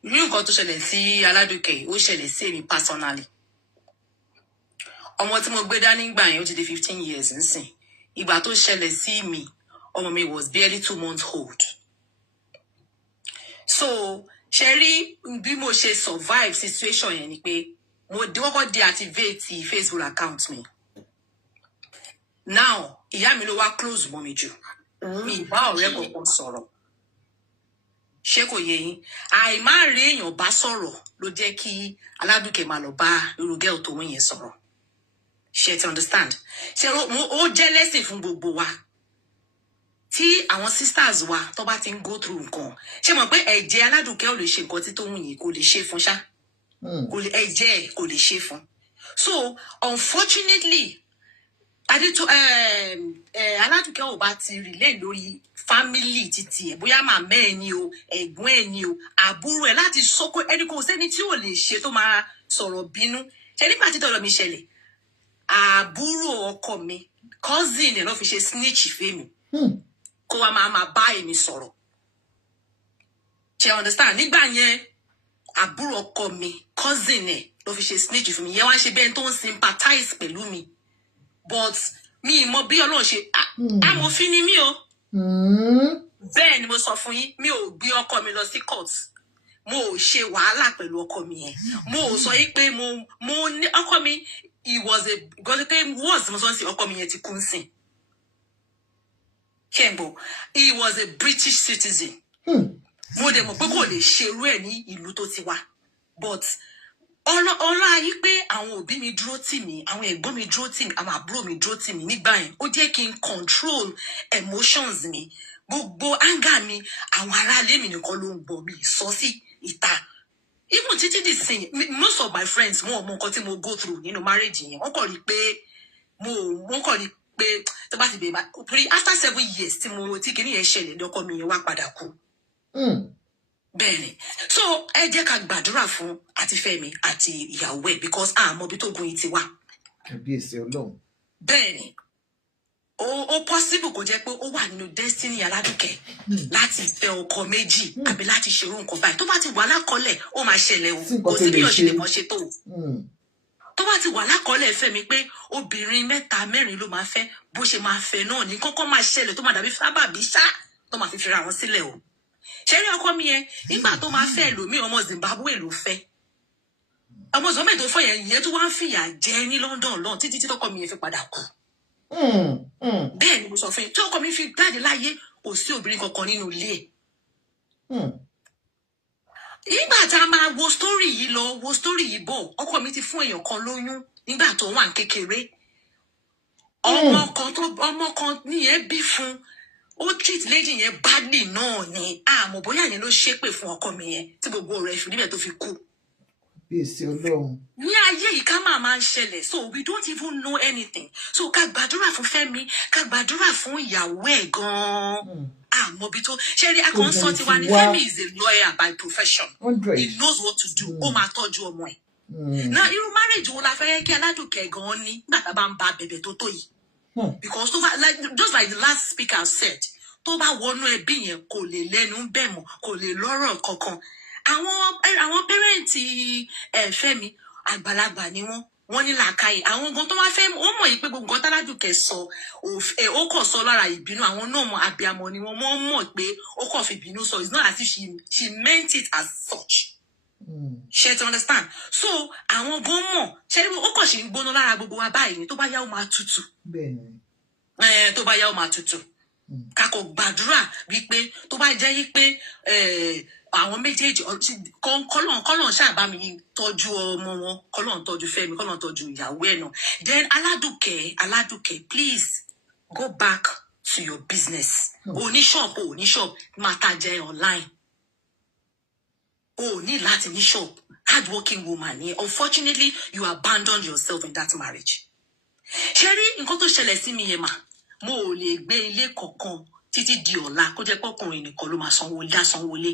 Irú nǹkan tó ṣẹlẹ̀ sí Aladuke, ó ṣẹlẹ̀ sí èmi personally. Ọmọ tí mo gbé dání gbà yẹn ó ti di 15 years nsìn. Ìgbà tó ṣẹlẹ̀ sí mi, ọmọ mi was barely 2 months old. So Sherry, bí mo ṣe survive situation yẹn ni pé mo kọ́kọ́ deactivate Facebook account mi. Now, ìyá mi ló wá close mọ́ mi jù. Mi bá ọ̀rẹ́ kankan sọ̀rọ̀. Ṣé kò yé yín? Àìmá rí èèyàn bá sọ̀rọ̀ ló jẹ́ kí Aládùkẹ́ máa lọ bá irú girl tó wọ́n yẹn sọ̀rọ̀. Ṣé ti understand? Ṣé ó jẹ́ lesson fún gbogbo wa. Tí àwọn sisters wa tó bá ti ń go through nǹkan. Ṣé mọ̀ pé ẹ̀jẹ̀ Aládùkẹ́ ò lè ṣe nǹkan tí tó wùn yìí kò lè ṣe fún ṣá. Ẹ̀jẹ̀ kò lè ṣe fún. So, unfortunately, Aládùkẹ́ ò bá ti relate lórí family títí ẹ̀ bóyá màmá ẹ̀ ni o ẹ̀gbọ́n ẹ̀ ni o àbúrò ẹ̀ láti sọ pé ẹni kò sẹ́ni tí ò lè ṣe tó máa sọ̀rọ̀ bínú ṣe nígbà tí tọ̀rọ̀ mi ṣẹlẹ̀ àbúrò ọkọ mi cousin ẹ̀ ló fi ṣe snitch Femi kó wa máa bá èmi sọ̀rọ̀ ṣe understand nígbà yẹn àbúrò ọkọ mi cousin ẹ̀ ló fi ṣe snitch fún mi yẹn wá ṣe bẹ́ẹ̀ tó ń sympathize pẹ̀lú mi but mi mọ bí Ọlọ́run ṣe amòfin ni mí o. Bẹ́ẹ̀ ni mo sọ fún yín mi ò gbé ọkọ mi lọ sí court mo ò ṣe wàhálà pẹ̀lú ọkọ mi yẹn mo ò sọ yín pé mo ní ọkọ mi he was a gọ́dọ̀ words mo sọ sí ọkọ mi yẹn ti kún sí kembo he was a British citizen mo dẹ̀ mọ̀ pé kò lè ṣerú ẹ̀ ní ìlú tó ti wá but ọlọ́ ayé pé àwọn òbí mi dúró tì mí àwọn ẹ̀gbọ́n mi dúró tì mí àwọn àbúrò mi dúró tì mí nígbà yẹn ó jẹ́ kí n control emotions mi gbogbo anger mi àwọn aráalé mi nìkan ló ń gbọ́ mi sọ sí ìta even títí di sin most of my friends wọn ò mọ nǹkan tí mo go through nínú marriage yẹn wọ́n kàn rí pé wọ́n kàn rí pé tó bá ti bẹ̀rẹ̀ after 7 years tí kinní yẹn ṣẹlẹ̀ lọ́kọ mi yẹn wá padà kú. Bẹ́ẹ̀ni so ẹ jẹ́ ká gbàdúrà fún àti Fẹ́mi àti ìyàwó ẹ̀ because àmọ́ bí tó gun yìí ti wá. Kábíyèsí Ọlọ́run. Bẹ́ẹ̀ni ó possible kó jẹ́ pé ó wà nínú destiny Aládùkẹ́ láti fẹ́ ọkọ méjì àbí láti ṣerú nǹkan báyìí tó bá ti wà lákọọ́lẹ̀ ó máa ṣẹlẹ̀ o kò sí bí ọ̀ṣẹ̀ lè mọ̀ ṣe tó o. Tó bá ti wà lákọọ́lẹ̀ Fẹ́mi pé obìnrin 3 4 ló máa fẹ́ bó ṣe máa fẹ́ náà ní kọ́kọ́ máa ṣẹlẹ̀ tó máa dàbí sábàbí ṣá tó máa fi fira wọn sílẹ̀ o. Ṣé rí ọkọ mi yẹn nígbà tó máa fẹ́ lòmí ọmọ Zimbabwe ló fẹ́ ọmọ Zimbabwe tó fẹ́ yẹn tó wá ń fìyà jẹ ní London lọ́n títí tí ọkọ mi yẹn fi padà kú. Bẹ́ẹ̀ ni mo sọ fún yín tí ọkọ mi fi jáde láyé kò sí obìnrin kankan nínú ilé ẹ̀. Nígbà tá a máa wo story yìí lọ wo story yìí bọ̀ ọkọ mi ti fún èèyàn kan lóyún nígbà tó wà ní kékeré ọmọ kan nìyẹn bí fún ó treat lady yẹn badly náà ni àmọ́ bóyá yẹn ló ṣépè fún ọkọ mi yẹn tí gbogbo ọ̀rẹ́ ìfún níbẹ̀ tó fi kú. Bíyèsí Ọlọ́run. Ní ayé yìí ká máa ń ṣẹlẹ̀ so we don't even know anything so ká gbàdúrà fún Fẹ́mi ká gbàdúrà fún ìyàwó ẹ̀ gan-an àmọ́ bí tó ṣe rí akọ́nsọ́ tiwa ni Fẹ́mi is a lawyer by profession he knows what to do ó máa tọ́jú ọmọ ẹ̀. Na irú marriage wo la fẹ́ kí Aládùkẹ́ gan-an ní nígbà tá a bá ń ba bẹ̀bẹ̀ tó tó yìí. Because just like the last speaker said tó bá wọnú ẹbí yẹn kò lè lẹ́nu bẹ́ẹ̀ mọ́ kò lè lọ́rọ̀ kankan àwọn pẹ́rẹ́ǹtì Fẹ́mi àgbàlagbà ni wọ́n ní làákàyè àwọn gan tó wá fẹ́ wọ́n mọ̀ yìí pé gbogbo nǹkan t'Aládùkẹ́ sọ ó kàn sọ lára ìbínú àwọn náà mọ̀ àbíamọ ni wọ́n mọ̀ pé ó kàn fi ìbínú sọ it's not as if she meant it as such. Ṣé ti understand so àwọn gan mọ̀ ṣé ó kàn ṣe ń gbóná lára gbogbo wa báyìí tó bá yá ó máa tutù tó bá yá ó máa tutù kakọ gbàdúrà wípé tó bá jẹ́ wípé àwọn méjèèjì kọ́lọ́n ṣàbá mi tọ́jú ọmọ wọn kọ́lọ́n tọ́jú Fẹ́mi kọ́lọ́n tọ́jú ìyàwó ẹ̀ náà then Aládùkẹ́ please go back to your business oníṣọ́ọ̀bù máa tajà online o ní láti ní shop hardworking woman ni unfortunately you abandoned yourself in that marriage. Ṣé rí nǹkan tó ṣẹlẹ̀ sí mi yẹn mà mo ò lè gbé ilé kankan títí di ọ̀la kó jẹ́ pọ́kùnrin nìkan ló máa sanwó-lé.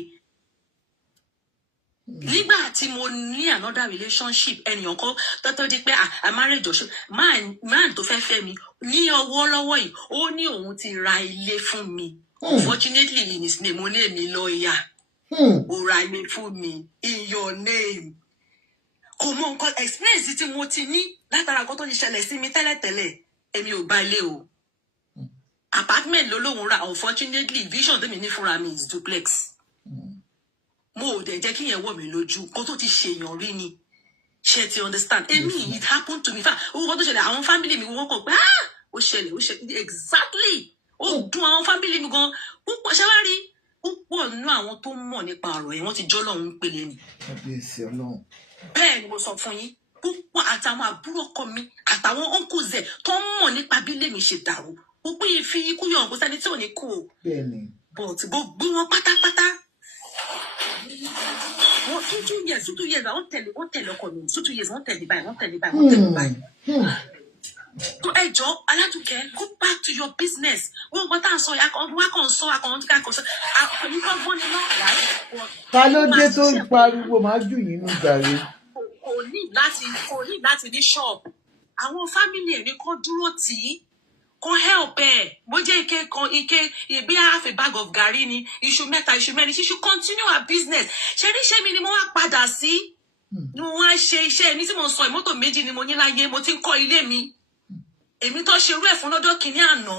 Nígbà tí mo ní another relationship ènìyàn kan tó di pé a marriage ọ̀ṣun man tó fẹ́ mi ní ọwọ́ lọ́wọ́ yìí ó ní òun ti ra ilé fún mi unfortunately in his name mo ní èmi lọ́ọ̀yà. Ó ra ilé fún mi in your name. Kò mọ nǹkan experience tí mo ti ní látara nǹkan tó ti ṣẹlẹ̀ sí mi tẹ́lẹ̀tẹ́lẹ̀ èmi ò bá ilé o. Apartment ló lóun ra unfortunately vision tèmi ní fúnra mi is duplex. mo dẹ̀ jẹ́ kí yẹn wọ̀ mí lójú kó tó ti ṣèyàn rí ni ṣe ti understand èmi it happened to me fa owó kan tó ṣẹlẹ̀ àwọn family mi wọ́n kàn pé ó ṣẹlẹ̀ exactly ó dùn àwọn family mi gan púpọ̀ ṣe wá rí púpọ̀ nínú àwọn tó mọ̀ nípa ọ̀rọ̀ yẹn wọ́n ti jọ́ lọ́hún pélé ni bẹ́ẹ̀ ni mo sọ fún yín púpọ̀ àtàwọn àbúrò ọkọ mi àtàwọn uncles ẹ̀ tó mọ̀ nípa bí lèmi ṣe dàrú ó pé fi ikú yọ̀ kó sẹ́ni tí ò ní kú o but gbogbo wọn pátápátá wọ́n 2 years wọ́n tẹ̀lé ọkọ mi 2 years wọ́n tẹ̀lé báyìí tó ẹjọ́ Aládùkẹ́ go back to your business wọ́n gbọ́ tá à ń sọ wá sọ àkọ́ní kan gbọ́n ni náà láì. ta ló dé tó ń pariwo máa jù yín ní gàrí. kò ní láti ní ṣọ́ọ̀bù àwọn fámìlì ẹ̀ ní kó dúró tì í kó help ẹ̀ bó jẹ́ ike bí half a bag of gàrí ni iṣu mẹ́ta iṣu mẹ́rin she should continue her business ṣe mi ni mo wá padà sí ni mo wá ṣe iṣẹ́ mi tí mo sọ ìmọ́tò méjì ni mo ní láyé mo ti ń kọ́ ilé mi èmi tó ṣerú ẹ̀ fún lọ́jọ́ kìíní àná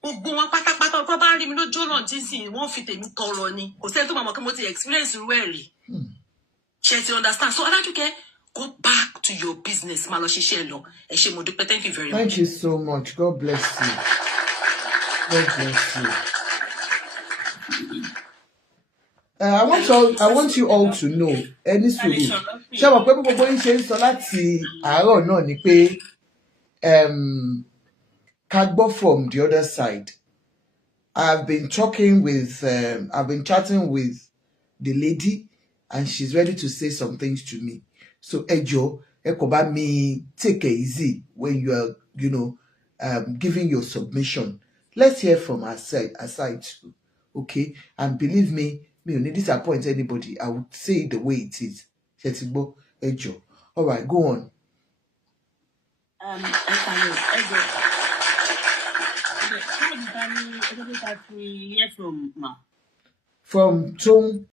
gbogbo wọn pátápátá ọkọ bá ń rí mi lójú ọ̀nà dínsìn wọ́n fi tèmi tọrọ ni kò sẹ́ni tó máa mọ̀ pé mo ti experience irú ẹ̀ rí ṣe ti understand so Aládùkẹ́ go back to your business máa lọ ṣiṣẹ́ lọ ẹ ṣé mo dúpẹ́ thank you very much. Thank you so much. God bless you. God bless you. I want you all to know ẹni sùúrù ṣé wọ́n pé gbogbo yín ṣe ń sọ láti àárọ̀ náà ni pé ká gbọ́ from the other side. I've been chatting with the lady and she's ready to say some things to me. So Ejo, ẹ me take it easy when you are, giving your submission. Let's hear from her side too, okay? And believe me, me ò ní disappoint anybody. I would say it the way it is. Ṣé Ejo. All right, go on. From Tom.